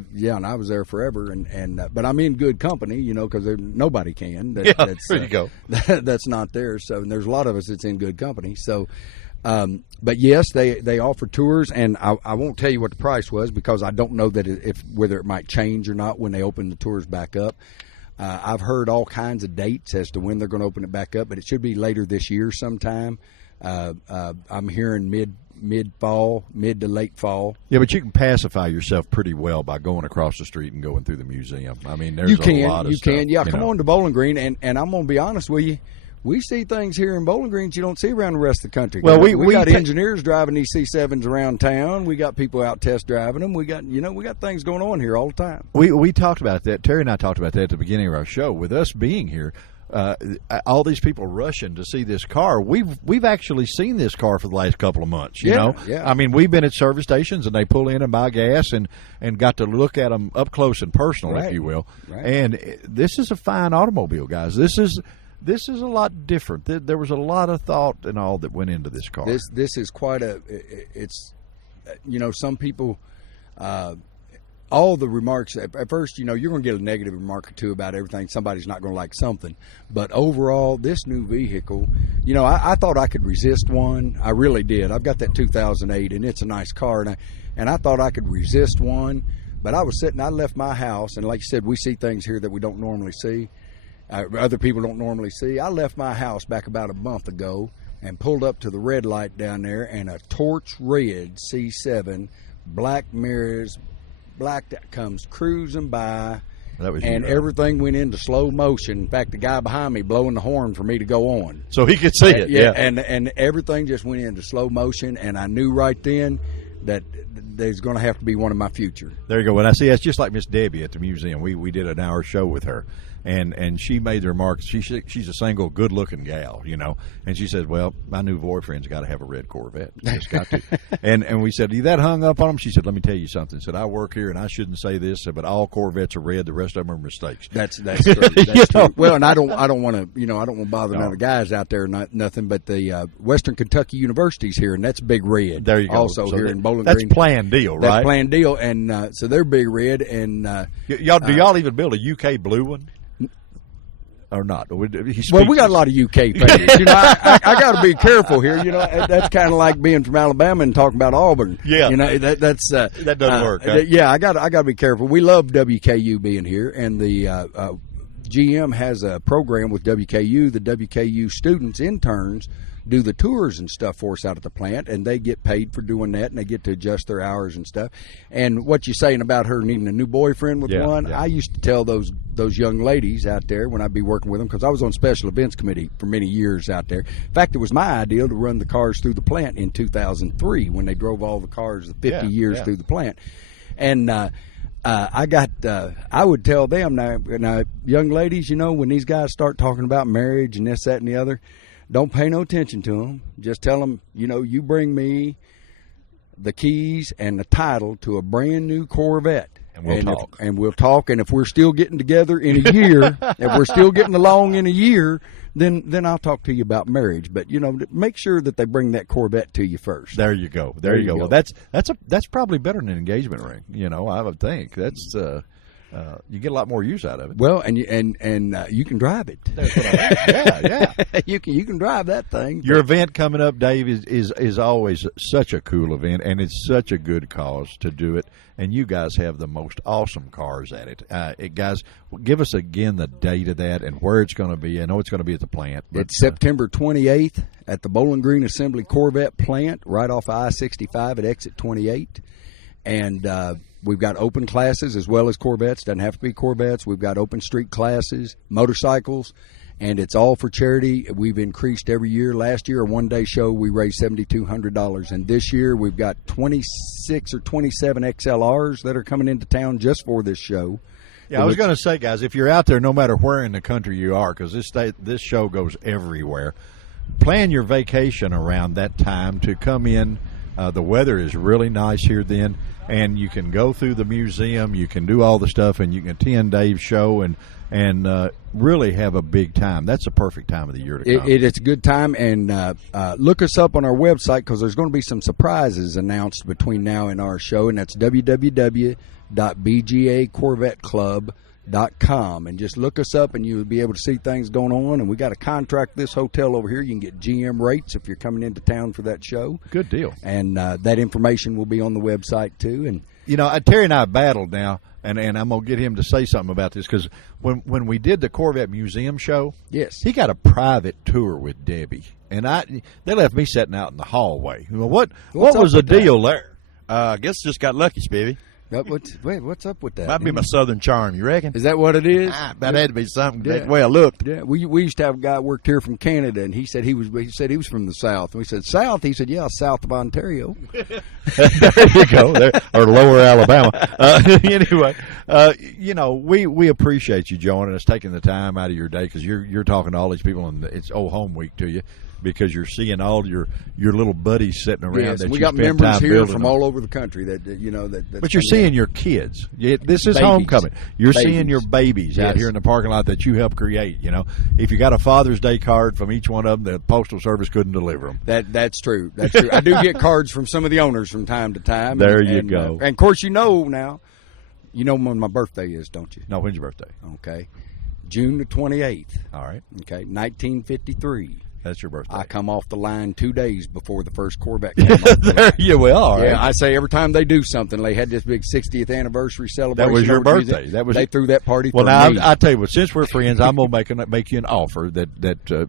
was there forever. But I'm in good company, because nobody can. There you go. That's not there. So and there's a lot of us that's in good company. So, but yes, they offer tours, and I won't tell you what the price was because I don't know that whether it might change or not when they open the tours back up. I've heard all kinds of dates as to when they're going to open it back up, but it should be later this year sometime. I'm hearing mid-fall, mid to late fall. Yeah, but you can pacify yourself pretty well by going across the street and going through the museum. I mean, there's a lot of stuff. Yeah, come on to Bowling Green, and I'm going to be honest with you. We see things here in Bowling Green that you don't see around the rest of the country. Well, we got engineers driving these C7s around town. We got people out test driving them. We got things going on here all the time. We talked about that. Terry and I talked about that at the beginning of our show. With us being here, all these people rushing to see this car. We've actually seen this car for the last couple of months. You know, I mean, we've been at service stations and they pull in and buy gas and got to look at them up close and personal, if you will. Right. And this is a fine automobile, guys. This is a lot different. There was a lot of thought and all that went into this car. This is quite it's, some people, all the remarks at first, you're going to get a negative remark or two about everything. Somebody's not going to like something. But overall, this new vehicle, I thought I could resist one. I really did. I've got that 2008, and it's a nice car, and I thought I could resist one. But I left my house, and like you said, we see things here that we don't normally see. Other people don't normally see. I left my house back about a month ago and pulled up to the red light down there, and a torch red C7, black mirrors, black that comes cruising by, and everything went into slow motion. In fact, the guy behind me blowing the horn for me to go on, so he could see it. Yeah, and everything just went into slow motion, and I knew right then that there's going to have to be one of my future. There you go. And I see that's just like Miss Debbie at the museum. We did an hour show with her. And she made the remark, she's a single, good-looking gal, and she said, well, my new boyfriend's got to have a red Corvette. He's got to. and we said, are you that hung up on him? She said, let me tell you something. Said, I work here, and I shouldn't say this, but all Corvettes are red. The rest of them are mistakes. That's true. That's true. Well, and I don't want to bother none of the guys out there, nothing, but the Western Kentucky University's here, and that's big red. There you go. Also so here in Bowling Green. Green. That's planned deal, right? That's planned deal, and so they're big red. And do y'all even build a UK blue one? Or not? Well, we got a lot of UK fans. I got to be careful here. That's kind of like being from Alabama and talking about Auburn. Yeah, that doesn't work. Huh? Yeah, I got to be careful. We love WKU being here, and the GM has a program with WKU. The WKU students, interns, do the tours and stuff for us out at the plant, and they get paid for doing that, and they get to adjust their hours and stuff. And what you're saying about her needing a new boyfriend with one, I used to tell those young ladies out there when I'd be working with them, because I was on special events committee for many years out there. In fact, it was my idea to run the cars through the plant in 2003 when they drove all the cars the 50 years through the plant. And I would tell them, now, young ladies, when these guys start talking about marriage and this, that, and the other, don't pay no attention to them. Just tell them, you bring me the keys and the title to a brand new Corvette. And we'll talk. We'll talk. And if we're still getting together in a year, if we're still getting along in a year, then I'll talk to you about marriage. But make sure that they bring that Corvette to you first. There you go. There you go. Well, that's probably better than an engagement ring. I would think that's. You get a lot more use out of it. Well, and you can drive it. That's what yeah. You can drive that thing. Your event coming up, Dave, is always such a cool event, and it's such a good cause to do it. And you guys have the most awesome cars at it. Guys, give us again the date of that and where it's going to be. I know it's going to be at the plant. It's September 28th at the Bowling Green Assembly Corvette plant, right off I-65 at exit 28, and. We've got open classes as well as Corvettes. Doesn't have to be Corvettes. We've got open street classes, motorcycles, and it's all for charity. We've increased every year. Last year, a one-day show, we raised $7,200. And this year, we've got 26 or 27 XLRs that are coming into town just for this show. Yeah, I was going to say, guys, if you're out there, no matter where in the country you are, because this show goes everywhere, plan your vacation around that time to come in. The weather is really nice here then, and you can go through the museum, you can do all the stuff, and you can attend Dave's show and really have a big time. That's a perfect time of the year to come. It's a good time, and look us up on our website, because there's going to be some surprises announced between now and our show, and that's www.bgacorvetteclub.com, and just look us up and you'll be able to see things going on. And we got a contract this hotel over here. You can get GM rates if you're coming into town for that show. Good deal. And that information will be on the website too. And Terry and I battled now, and I'm gonna get him to say something about this, because when we did the Corvette Museum show, yes, he got a private tour with Debbie, and they left me sitting out in the hallway. What was the deal there? I guess just got lucky, Spivvy. What's up with that? Might be my Southern charm. You reckon? Is that what it is? That had to be something. Yeah. That's the way I looked. Yeah, we used to have a guy that worked here from Canada, and he said he was from the South. And we said South. He said, yeah, south of Ontario. There you go, there, or Lower Alabama. Anyway, we appreciate you joining us, taking the time out of your day, because you're talking to all these people, and it's old home week to you, because you're seeing all your little buddies sitting around. Yes, that we you got spend members time here building from them. all over the country that But you're seeing your kids. This is Babies. homecoming. You're Babies. seeing your babies out Yes. here in the parking lot that you helped create. If you got a Father's Day card from each one of them, the Postal Service couldn't deliver them. That's true. That's true. I do get cards from some of the owners from time to time. There you go. And of course, now, when my birthday is, don't you? No, when's your birthday? Okay, June the 28th. All right, Okay, 1953. that's your birthday. I come off the line 2 days before the first Corvette came off the line. There you will. All right. Yeah, I say every time they do something, they had this big 60th anniversary celebration. That was your over the birthday. They threw that party. Well, for now me. I tell you what. Since we're friends, I'm gonna make you an offer that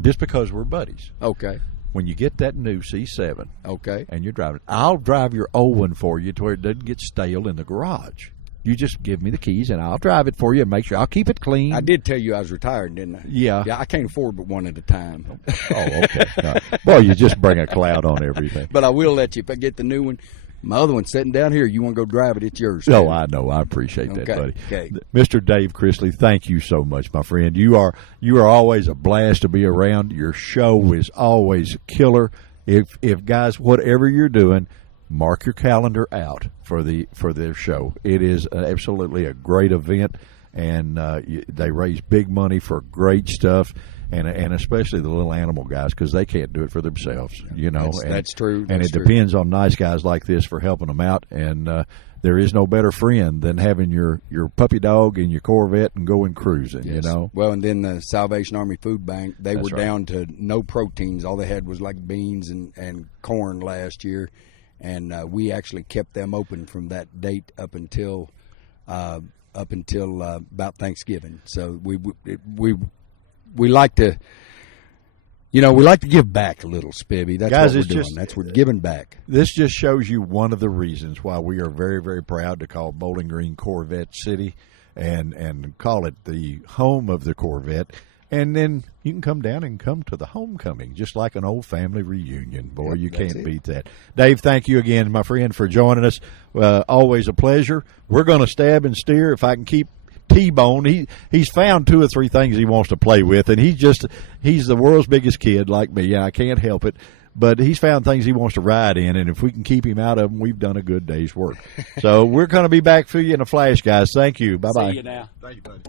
just because we're buddies. Okay. When you get that new C7, Okay. and you're driving, I'll drive your old one for you to where it doesn't get stale in the garage. You just give me the keys, and I'll drive it for you and make sure I'll keep it clean. I did tell you I was retired, didn't I? Yeah. Yeah, I can't afford but one at a time. Oh, okay. All right. Boy, you just bring a cloud on everything. But I will let you, if I get the new one. My other one's sitting down here. You want to go drive it, it's yours. Oh, I know. I appreciate that, Okay, buddy. okay. Mr. Dave Chrisley, thank you so much, my friend. You are always a blast to be around. Your show is always killer. If guys, whatever you're doing, mark your calendar out for their show. It is absolutely a great event, and they raise big money for great stuff. And especially the little animal guys, because they can't do it for themselves, That's true. And That's it true. depends on nice guys like this for helping them out. And there is no better friend than having your puppy dog and your Corvette and going cruising. Yes. Well, and then the Salvation Army Food Bank, they That's were right. down to no proteins. All they had was like beans and corn last year, and we actually kept them open from that date up until about Thanksgiving. So we like to, give back a little, Spivvy. That's Guys, what we're it's doing. just- We're giving back. This just shows you one of the reasons why we are very, very proud to call Bowling Green Corvette City and call it the home of the Corvette. And then you can come down and come to the homecoming, just like an old family reunion. Boy, Yep, you that's can't it. beat that. Dave, thank you again, my friend, for joining us. Always a pleasure. We're going to stab and steer if I can keep T-Bone. He's found 2 or 3 things he wants to play with, and he's the world's biggest kid like me, and I can't help it. But he's found things he wants to ride in, and if we can keep him out of them, we've done a good day's work. So we're going to be back for you in a flash, guys. Thank you. Bye-bye. See you now. Thank you, buddy.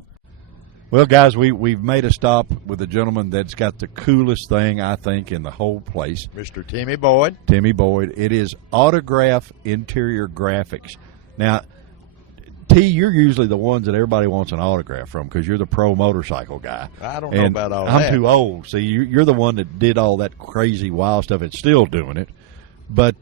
Well, guys, we've made a stop with a gentleman that's got the coolest thing, I think, in the whole place. Mr. Timmy Boyd. Timmy Boyd. It is Autograph Interior Graphics. Now, T, you're usually the ones that everybody wants an autograph from because you're the pro motorcycle guy. I don't know about all I'm that. too old. See, you're the one that did all that crazy wild stuff and still doing it. But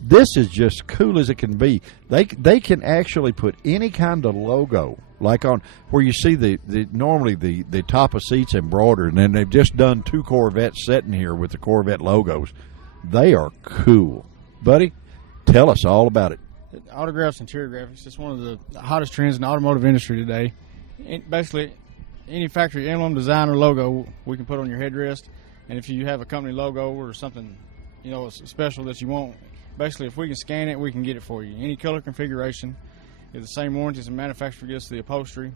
this is just cool as it can be. They can actually put any kind of logo, like on where you see normally the top of seats embroidered, and then they've just done 2 Corvettes sitting here with the Corvette logos. They are cool. Buddy, tell us all about it. Autographs, interior graphics, it's one of the hottest trends in the automotive industry today. Basically, any factory emblem, design, or logo we can put on your headrest, and if you have a company logo or something special that you want, basically if we can scan it, we can get it for you. Any color configuration, it's the same warranties the manufacturer gives to the upholstery,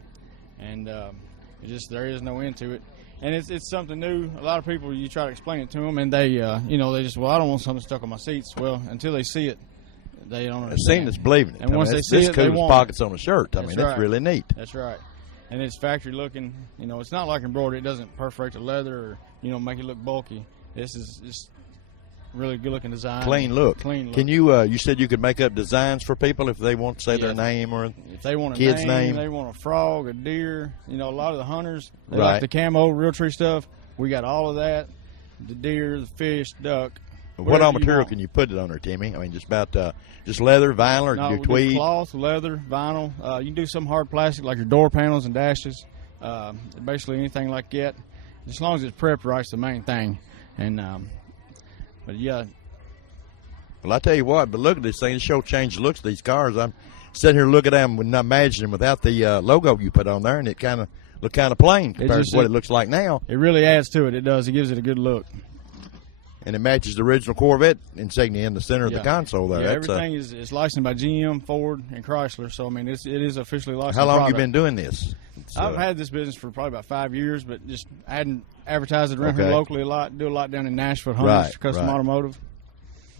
and there is no end to it. And it's something new. A lot of people, you try to explain it to them, and they they just, I don't want something stuck on my seats. Well, until they see it, they don't understand. Seeing is believing it. And once they see this it, they cool as want pockets on a shirt. That's That's right. really neat. That's right. And it's factory looking. It's not like embroidery. It doesn't perforate the leather or make it look bulky. This is just really good looking design. Clean look. Clean look. Can you said you could make up designs for people if they want to say their Yes. name or If they want a kid's name. they want a frog, a deer. A lot of the hunters, they Right. like the camo, real tree stuff. We got all of that. The deer, the fish, duck. what whatever all you material want. can you put it on there, Timmy? I mean, just about just leather, vinyl, or No, you we do tweed. cloth, leather, vinyl. You can do some hard plastic like your door panels and dashes. Basically anything like that. As long as it's prepped right, it's the main thing. And but yeah, Well, I tell you what, but look at this thing. It sure changed the looks of these cars. I'm sitting here looking at them and not imagining without the logo you put on there, and it kind of looked kind of plain compared to what it looks like now. It really adds to it. It does. It gives it a good look. And it matches the original Corvette insignia in the center of the console there. Yeah, That's everything is licensed by GM, Ford, and Chrysler. So, I mean, it is officially licensed. How long have product. you been doing this? I've had this business for probably about 5 years, but just I hadn't advertised it around here locally a lot. Do a lot down in Nashville, Hunters, Custom Automotive.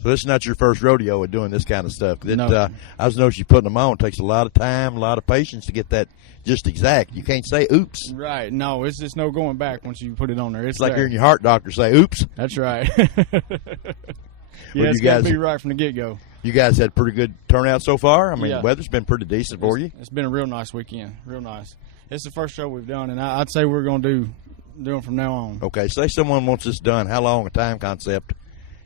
So this is not your first rodeo with doing this kind of stuff. No. I was noticing you putting them on. It takes a lot of time, a lot of patience to get that just exact. You can't say oops. Right. No, it's just no going back once you put it on there. It's like there. hearing your heart doctor say oops. That's right. Well, it's got to be right from the get-go. You guys had pretty good turnout so far. I mean, Yeah. the weather's been pretty decent for you. It's been a real nice weekend. Real nice. It's the first show we've done, and I'd say we're going to do them from now on. Okay, say someone wants this done. How long a time concept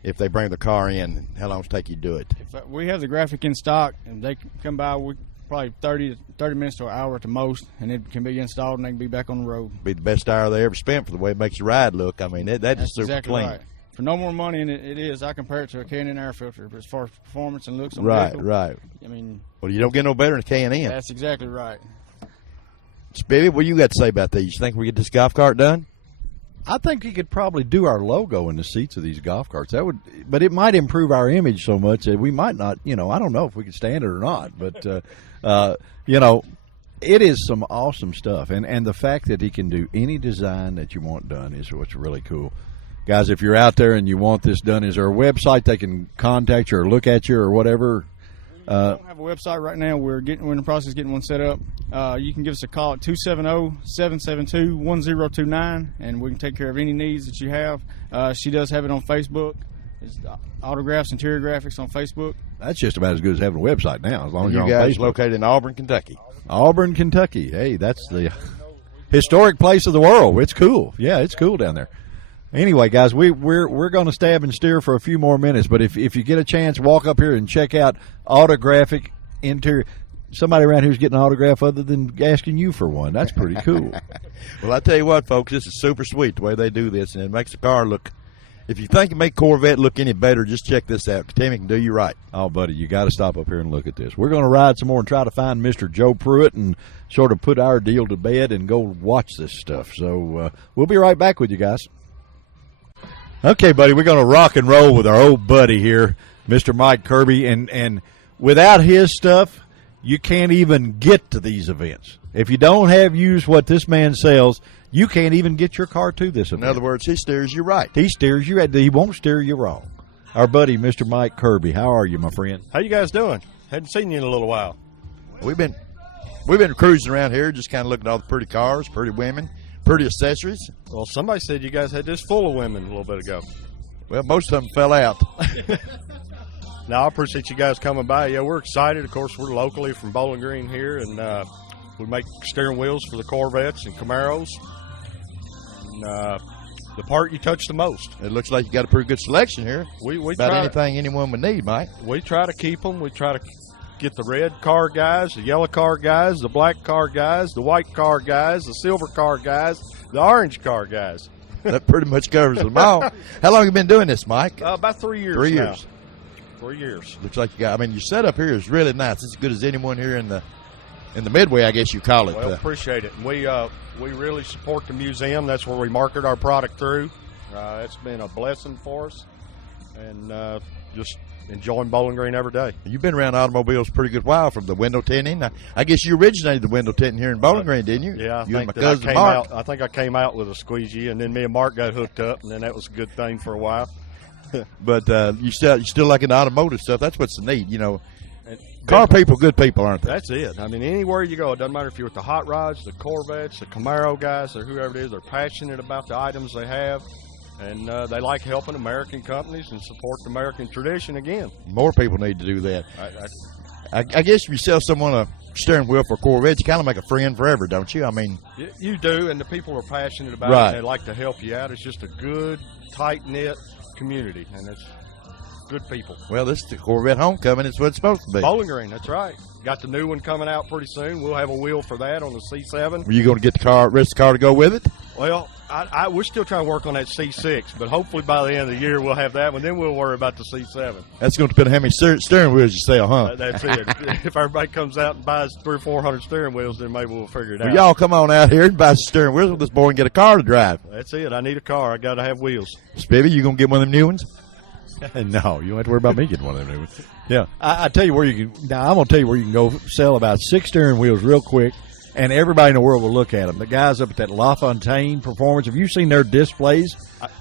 if they bring the car in? How long does it take you to do it? If we have the graphic in stock, and they come by, we probably 30 minutes to an hour at the most, and it can be installed, and they can be back on the road. Be the best hour they ever spent for the way it makes the ride look. I mean, that's just super exactly clean. Right. For no more money, and it is, I compare it to a K&N air filter as far as performance and looks on the vehicle. Right. I mean, well, you don't get no better than K&N. That's exactly right. Spivvy, what you got to say about these? You think we get this golf cart done? I think you could probably do our logo in the seats of these golf carts. That would, but it might improve our image so much that we might not. I don't know if we could stand it or not. But it is some awesome stuff, and the fact that he can do any design that you want done is what's really cool. Guys, if you're out there and you want this done, is there a website they can contact you or look at you or whatever? We don't have a website right now. We're in the process of getting one set up. You can give us a call at 270-772-1029, and we can take care of any needs that you have. She does have it on Facebook. It's Autographs, Interior Graphics on Facebook. That's just about as good as having a website now, as long as you're on guys Facebook. Located in Auburn, Kentucky. Auburn, Kentucky. Hey, that's the historic place of the world. It's cool. Yeah, it's cool down there. Anyway, guys, we're going to stab and steer for a few more minutes, but if you get a chance, walk up here and check out Autographic Interior. Somebody around here is getting an autograph other than asking you for one. That's pretty cool. Well, I tell you what, folks, this is super sweet the way they do this, and it makes the car look. If you think it make Corvette look any better, just check this out. Timmy can do you right. Oh, buddy, you got to stop up here and look at this. We're going to ride some more and try to find Mr. Joe Pruitt and sort of put our deal to bed and go watch this stuff. So we'll be right back with you guys. Okay, buddy, we're going to rock and roll with our old buddy here, Mr. Mike Kirby, and without his stuff, you can't even get to these events. If you don't have used what this man sells, you can't even get your car to this event. In other words, he steers you right. He steers you right. He won't steer you wrong. Our buddy, Mr. Mike Kirby. How are you, my friend? How you guys doing? Hadn't seen you in a little while. We've been cruising around here, just kind of looking at all the pretty cars, pretty women, pretty accessories. Well, somebody said you guys had this full of women a little bit ago. Well, most of them fell out. Now, I appreciate you guys coming by. Yeah, we're excited. Of course, we're locally from Bowling Green here, and we make steering wheels for the Corvettes and Camaros. And the part you touch the most. It looks like you got a pretty good selection here. We about try, anything anyone would need, Mike. We try to keep them. We try to get the red car guys, the yellow car guys, the black car guys, the white car guys, the silver car guys, the orange car guys. That pretty much covers them all. How long have you been doing this, Mike? About 3 years 3 now. years. 3 years. Looks like you got. I mean, your setup here is really nice. It's as good as anyone here in the Midway, I guess you call it. Well, appreciate it. And we really support the museum. That's where we market our product through. It's been a blessing for us, and just enjoying Bowling Green every day. You've been around automobiles a pretty good while from the window tinting. I guess you originated the window tinting here in Bowling Green, didn't you? Yeah, you and my cousin Mark. I think I came out with a squeegee, and then me and Mark got hooked up, and then that was a good thing for a while. But you still liking the automotive stuff. That's what's neat, you know. Car people, good people, aren't they? That's it. I mean, anywhere you go, it doesn't matter if you're with the hot rods, the Corvettes, the Camaro guys, or whoever it is. They're passionate about the items they have, and they like helping American companies and support the American tradition again. More people need to do that. I guess if you sell someone a steering wheel for a Corvette, you kind of make a friend forever, don't you? I mean, you do, and the people are passionate about it. And they like to help you out. It's just a good, tight-knit community, and good people. Well, this is the Corvette Homecoming. It's what it's supposed to be. Bowling Green, that's right. Got the new one coming out pretty soon. We'll have a wheel for that on the C7. Were you going to get the rest of the car to go with it? Well, we're still trying to work on that C6, but hopefully by the end of the year we'll have that one. Then we'll worry about the C7. That's going to depend on how many steering wheels you sell, huh? That's it. If everybody comes out and buys 300 or 400 steering wheels, then maybe we'll figure it out. Y'all come on out here and buy some steering wheels with this boy and get a car to drive. That's it. I need a car. I got to have wheels. Spivvy, you going to get one of them new ones? No, you don't have to worry about me getting one of them new ones. Yeah, I tell you where you can. Now I'm going to tell you where you can go sell about 6 steering wheels real quick, and everybody in the world will look at them. The guys up at that LaFontaine Performance. Have you seen their displays?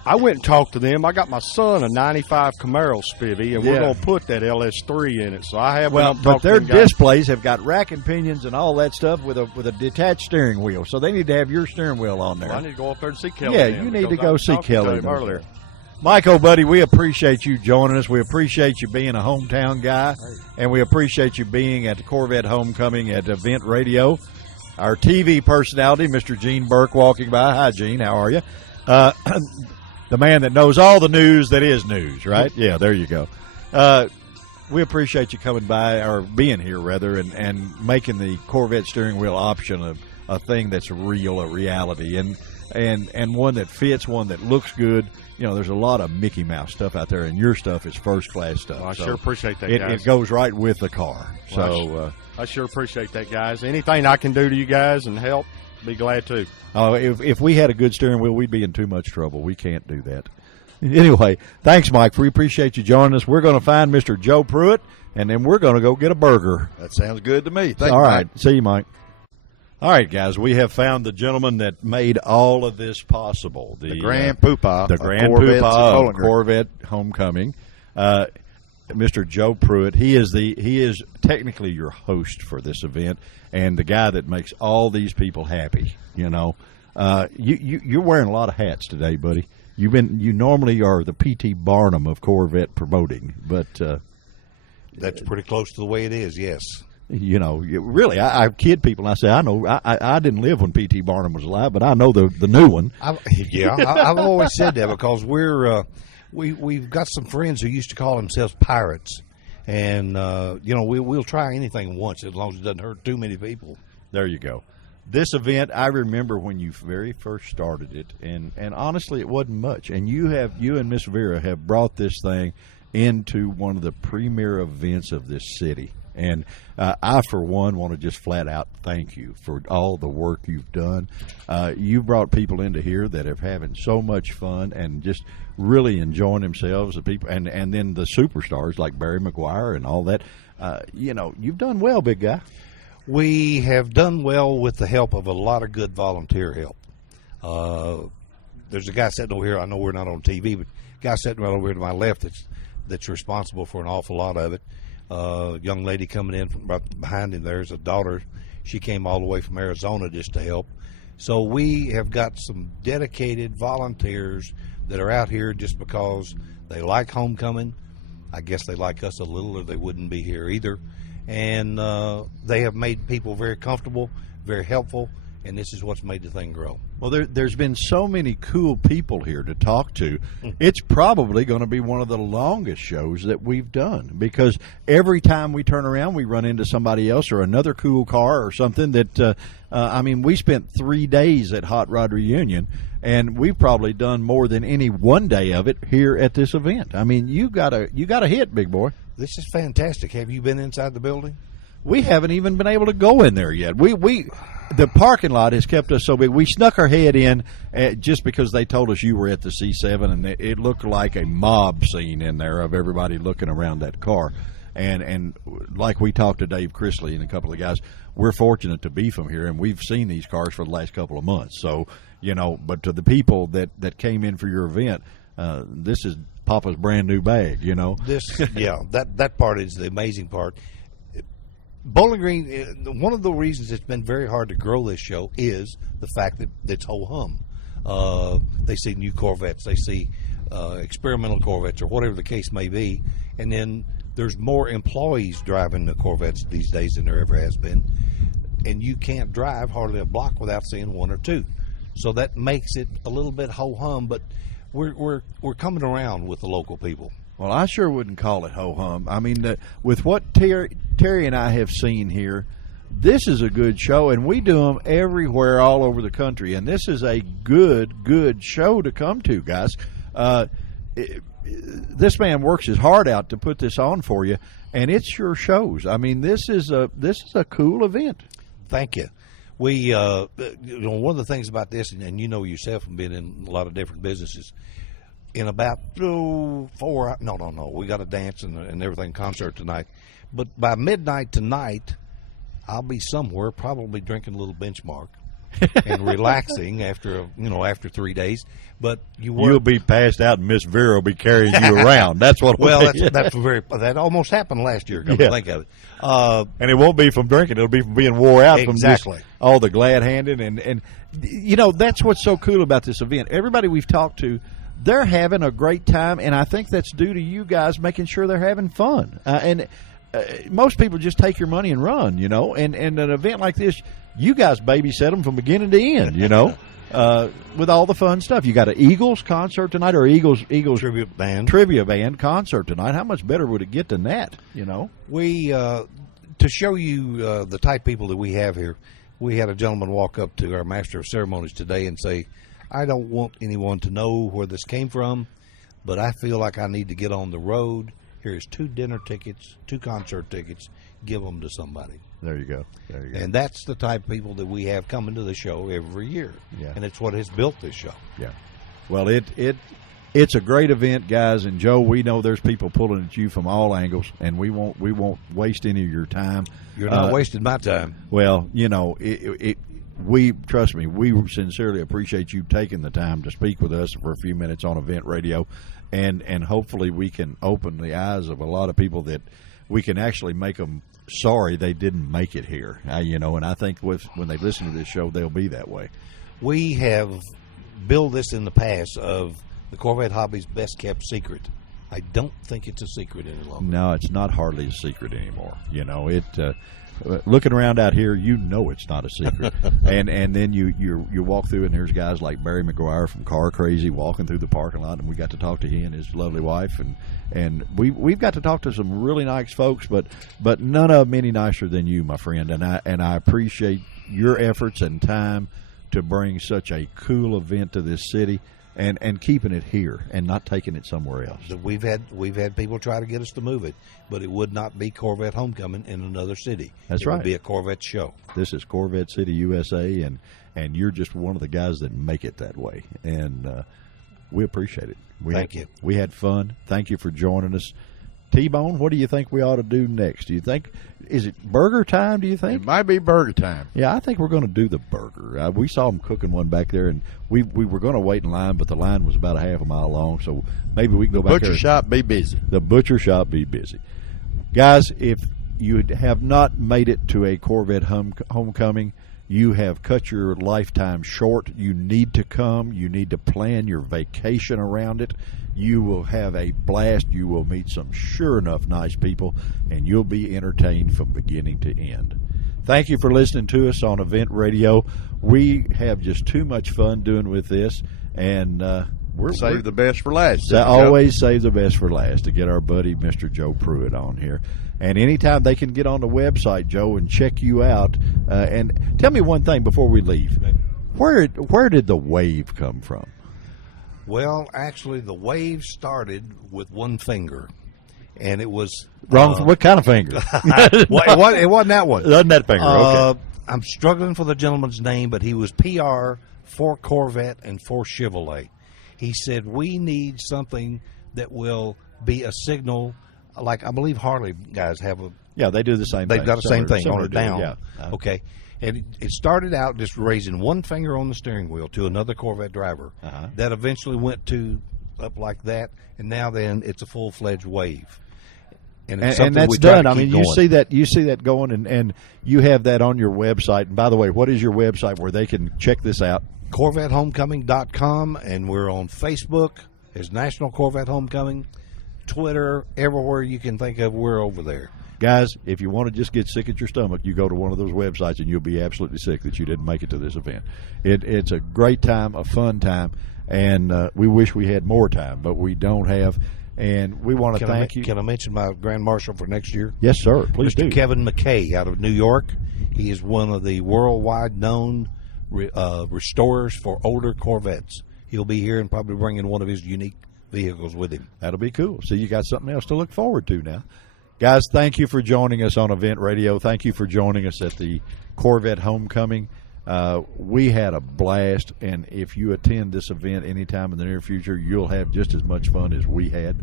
I went and talked to them. I got my son a '95 Camaro, Spivvy, and we're going to put that LS3 in it. So I have. Well, but their displays have got rack and pinions and all that stuff with a detached steering wheel. So they need to have your steering wheel on there. Well, I need to go up there and see Kelly. Yeah, you need to go see Kelly earlier. Mike, oh, buddy, we appreciate you joining us. We appreciate you being a hometown guy, and we appreciate you being at the Corvette Homecoming at Event Radio. Our TV personality, Mr. Gene Burke, walking by. Hi, Gene. How are you? The man that knows all the news that is news, right? Yeah, there you go. We appreciate you coming by, or being here, rather, and making the Corvette steering wheel option a thing that's real, a reality, and one that fits, one that looks good. You know, there's a lot of Mickey Mouse stuff out there, and your stuff is first-class stuff. Well, I sure appreciate that, guys. It goes right with the car. So I sure appreciate that, guys. Anything I can do to you guys and help, be glad to. If we had a good steering wheel, we'd be in too much trouble. We can't do that. Anyway, thanks, Mike. We appreciate you joining us. We're going to find Mr. Joe Pruitt, and then we're going to go get a burger. That sounds good to me. Thank you, All right. Mike. See you, Mike. All right, guys, we have found the gentleman that made all of this possible. The Grand Poobah. The Grand Poobah of Corvette Homecoming. Mr. Joe Pruitt. He is technically your host for this event and the guy that makes all these people happy. You know, you're wearing a lot of hats today, buddy. You normally are the P.T. Barnum of Corvette promoting, but that's pretty close to the way it is. Yes. You know, really, I kid people and I say, I know, I didn't live when P.T. Barnum was alive, but I know the new one. I've always said that because we've got some friends who used to call themselves pirates, and we'll try anything once as long as it doesn't hurt too many people. There you go. This event, I remember when you very first started it, and honestly, it wasn't much. And you and Miss Vera have brought this thing into one of the premier events of this city. And I, for one, want to just flat out thank you for all the work you've done. You brought people into here that are having so much fun and just really enjoying themselves. The people, and then the superstars like Barry McGuire and all that. You've done well, big guy. We have done well with the help of a lot of good volunteer help. There's a guy sitting over here. I know we're not on TV, but a guy sitting right over here to my left that's responsible for an awful lot of it. Young lady coming in from right behind him there's a daughter. She came all the way from Arizona just to help. So we have got some dedicated volunteers that are out here just because they like homecoming. I guess they like us a little or they wouldn't be here either. And they have made people very comfortable, very helpful, and this is what's made the thing grow. Well, there's been so many cool people here to talk to. It's probably going to be one of the longest shows that we've done because every time we turn around, we run into somebody else or another cool car or something that, we spent 3 days at Hot Rod Reunion, and we've probably done more than any one day of it here at this event. I mean, you got a hit, big boy. This is fantastic. Have you been inside the building? We haven't even been able to go in there yet. The parking lot has kept us so big. We snuck our head in just because they told us you were at the C7, and it looked like a mob scene in there of everybody looking around that car. And like we talked to Dave Chrisley and a couple of guys, we're fortunate to be from here, and we've seen these cars for the last couple of months. So, but to the people that came in for your event, this is Papa's brand new bag, that part is the amazing part. Bowling Green, one of the reasons it's been very hard to grow this show is the fact that it's ho-hum. They see new Corvettes, they see experimental Corvettes or whatever the case may be, and then there's more employees driving the Corvettes these days than there ever has been, and you can't drive hardly a block without seeing one or two. So that makes it a little bit ho-hum, but we're coming around with the local people. Well, I sure wouldn't call it ho-hum. I mean, with what Terry and I have seen here, this is a good show, and we do them everywhere all over the country, and this is a good show to come to, guys. This man works his heart out to put this on for you, and it's your shows. I mean, this is a cool event. Thank you. We, one of the things about this, and you know yourself from being in a lot of different businesses, in about 4 no, we got a dance and everything concert tonight, but by midnight tonight, I'll be somewhere probably drinking a little Benchmark and relaxing after 3 days. But you'll be passed out, and Miss Vera will be carrying you around. That's what. Well, that almost happened last year. Come to think of it, and it won't be from drinking; it'll be from being wore out exactly. From just all the glad handing and that's what's so cool about this event. Everybody we've talked to, they're having a great time, and I think that's due to you guys making sure they're having fun. Most people just take your money and run, and an event like this, you guys babysit them from beginning to end, with all the fun stuff. You got an Eagles concert tonight, or Eagles trivia band concert tonight. How much better would it get than that? We to show you the type of people that we have here. We had a gentleman walk up to our master of ceremonies today and say, "I don't want anyone to know where this came from, but I feel like I need to get on the road. Here's 2 dinner tickets, 2 concert tickets. Give them to somebody." There you go. And that's the type of people that we have coming to the show every year. Yeah. And it's what has built this show. Yeah. Well, it's a great event, guys. And Joe, we know there's people pulling at you from all angles, and we won't waste any of your time. You're not wasting my time. Well, trust me, we sincerely appreciate you taking the time to speak with us for a few minutes on Event Radio, and hopefully we can open the eyes of a lot of people that we can actually make them sorry they didn't make it here. And I think when they listen to this show, they'll be that way. We have billed this in the past of the Corvette hobby's best kept secret. I don't think it's a secret any longer. No, it's not hardly a secret anymore. Looking around out here, it's not a secret. and then you walk through, and there's guys like Barry McGuire from Car Crazy walking through the parking lot, and we got to talk to he and his lovely wife, and we've got to talk to some really nice folks, but none of them any nicer than you, my friend. And I appreciate your efforts and time to bring such a cool event to this city. And keeping it here and not taking it somewhere else. We've had people try to get us to move it, but it would not be Corvette Homecoming in another city. That's right. It would be a Corvette show. This is Corvette City, USA, and you're just one of the guys that make it that way. And we appreciate it. Thank you. We had fun. Thank you for joining us. T-Bone, what do you think we ought to do next? Do you think, is it burger time, do you think? It might be burger time. Yeah, I think we're going to do the burger. We saw them cooking one back there, and we were going to wait in line, but the line was about a half a mile long, so maybe we can go back there. The butcher shop be busy. The butcher shop be busy. Guys, if you have not made it to a Corvette Homecoming, you have cut your lifetime short. You need to come. You need to plan your vacation around it. You will have a blast. You will meet some sure enough nice people, and you'll be entertained from beginning to end. Thank you for listening to us on Event Radio. We have just too much fun doing with this, and we're save the best for last. Always save the best for last to get our buddy Mr. Joe Pruitt on here. And anytime they can get on the website, Joe, and check you out. And tell me one thing before we leave. Where did the wave come from? Well, actually, the wave started with one finger, and it was wrong. What kind of finger? It wasn't that one. Wasn't that finger? Okay. I'm struggling for the gentleman's name, but he was PR for Corvette and for Chevrolet. He said, we need something that will be a signal, like I believe Harley guys have a. Yeah, they do the same thing. They've got the same thing on or down. Yeah. Okay. And it started out just raising one finger on the steering wheel to another Corvette driver. That eventually went to up like that, and now then it's a full-fledged wave. And that's done. I mean, you see that going, and you have that on your website. And by the way, what is your website where they can check this out? CorvetteHomecoming.com, and we're on Facebook as National Corvette Homecoming, Twitter, everywhere you can think of, we're over there. Guys, if you want to just get sick at your stomach, you go to one of those websites and you'll be absolutely sick that you didn't make it to this event. It's a great time, a fun time, and we wish we had more time, but we don't have. And we want to thank you. Can I mention my Grand Marshal for next year? Yes, sir. Please do. Mr. Kevin McKay out of New York. He is one of the worldwide known restorers for older Corvettes. He'll be here and probably bringing one of his unique vehicles with him. That'll be cool. So you got something else to look forward to now. Guys, thank you for joining us on Event Radio. Thank you for joining us at the Corvette Homecoming. We had a blast, and if you attend this event anytime in the near future, you'll have just as much fun as we had.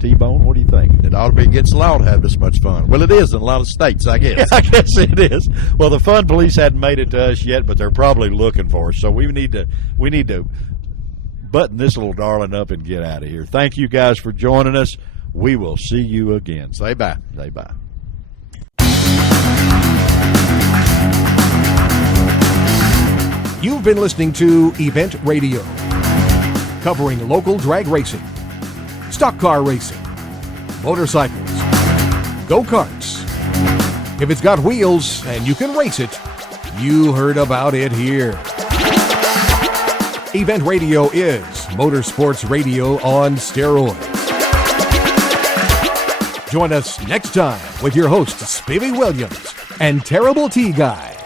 T-Bone, what do you think? It ought to be against the law to have this much fun. Well, it is in a lot of states, I guess. Yeah, I guess it is. Well, the fun police hadn't made it to us yet, but they're probably looking for us. So we need to button this little darling up and get out of here. Thank you guys for joining us. We will see you again. Say bye. Say bye. You've been listening to Event Radio, covering local drag racing, stock car racing, motorcycles, go-karts. If it's got wheels and you can race it, you heard about it here. Event Radio is motorsports radio on steroids. Join us next time with your hosts, Spivey Williams and Terrible T Guy.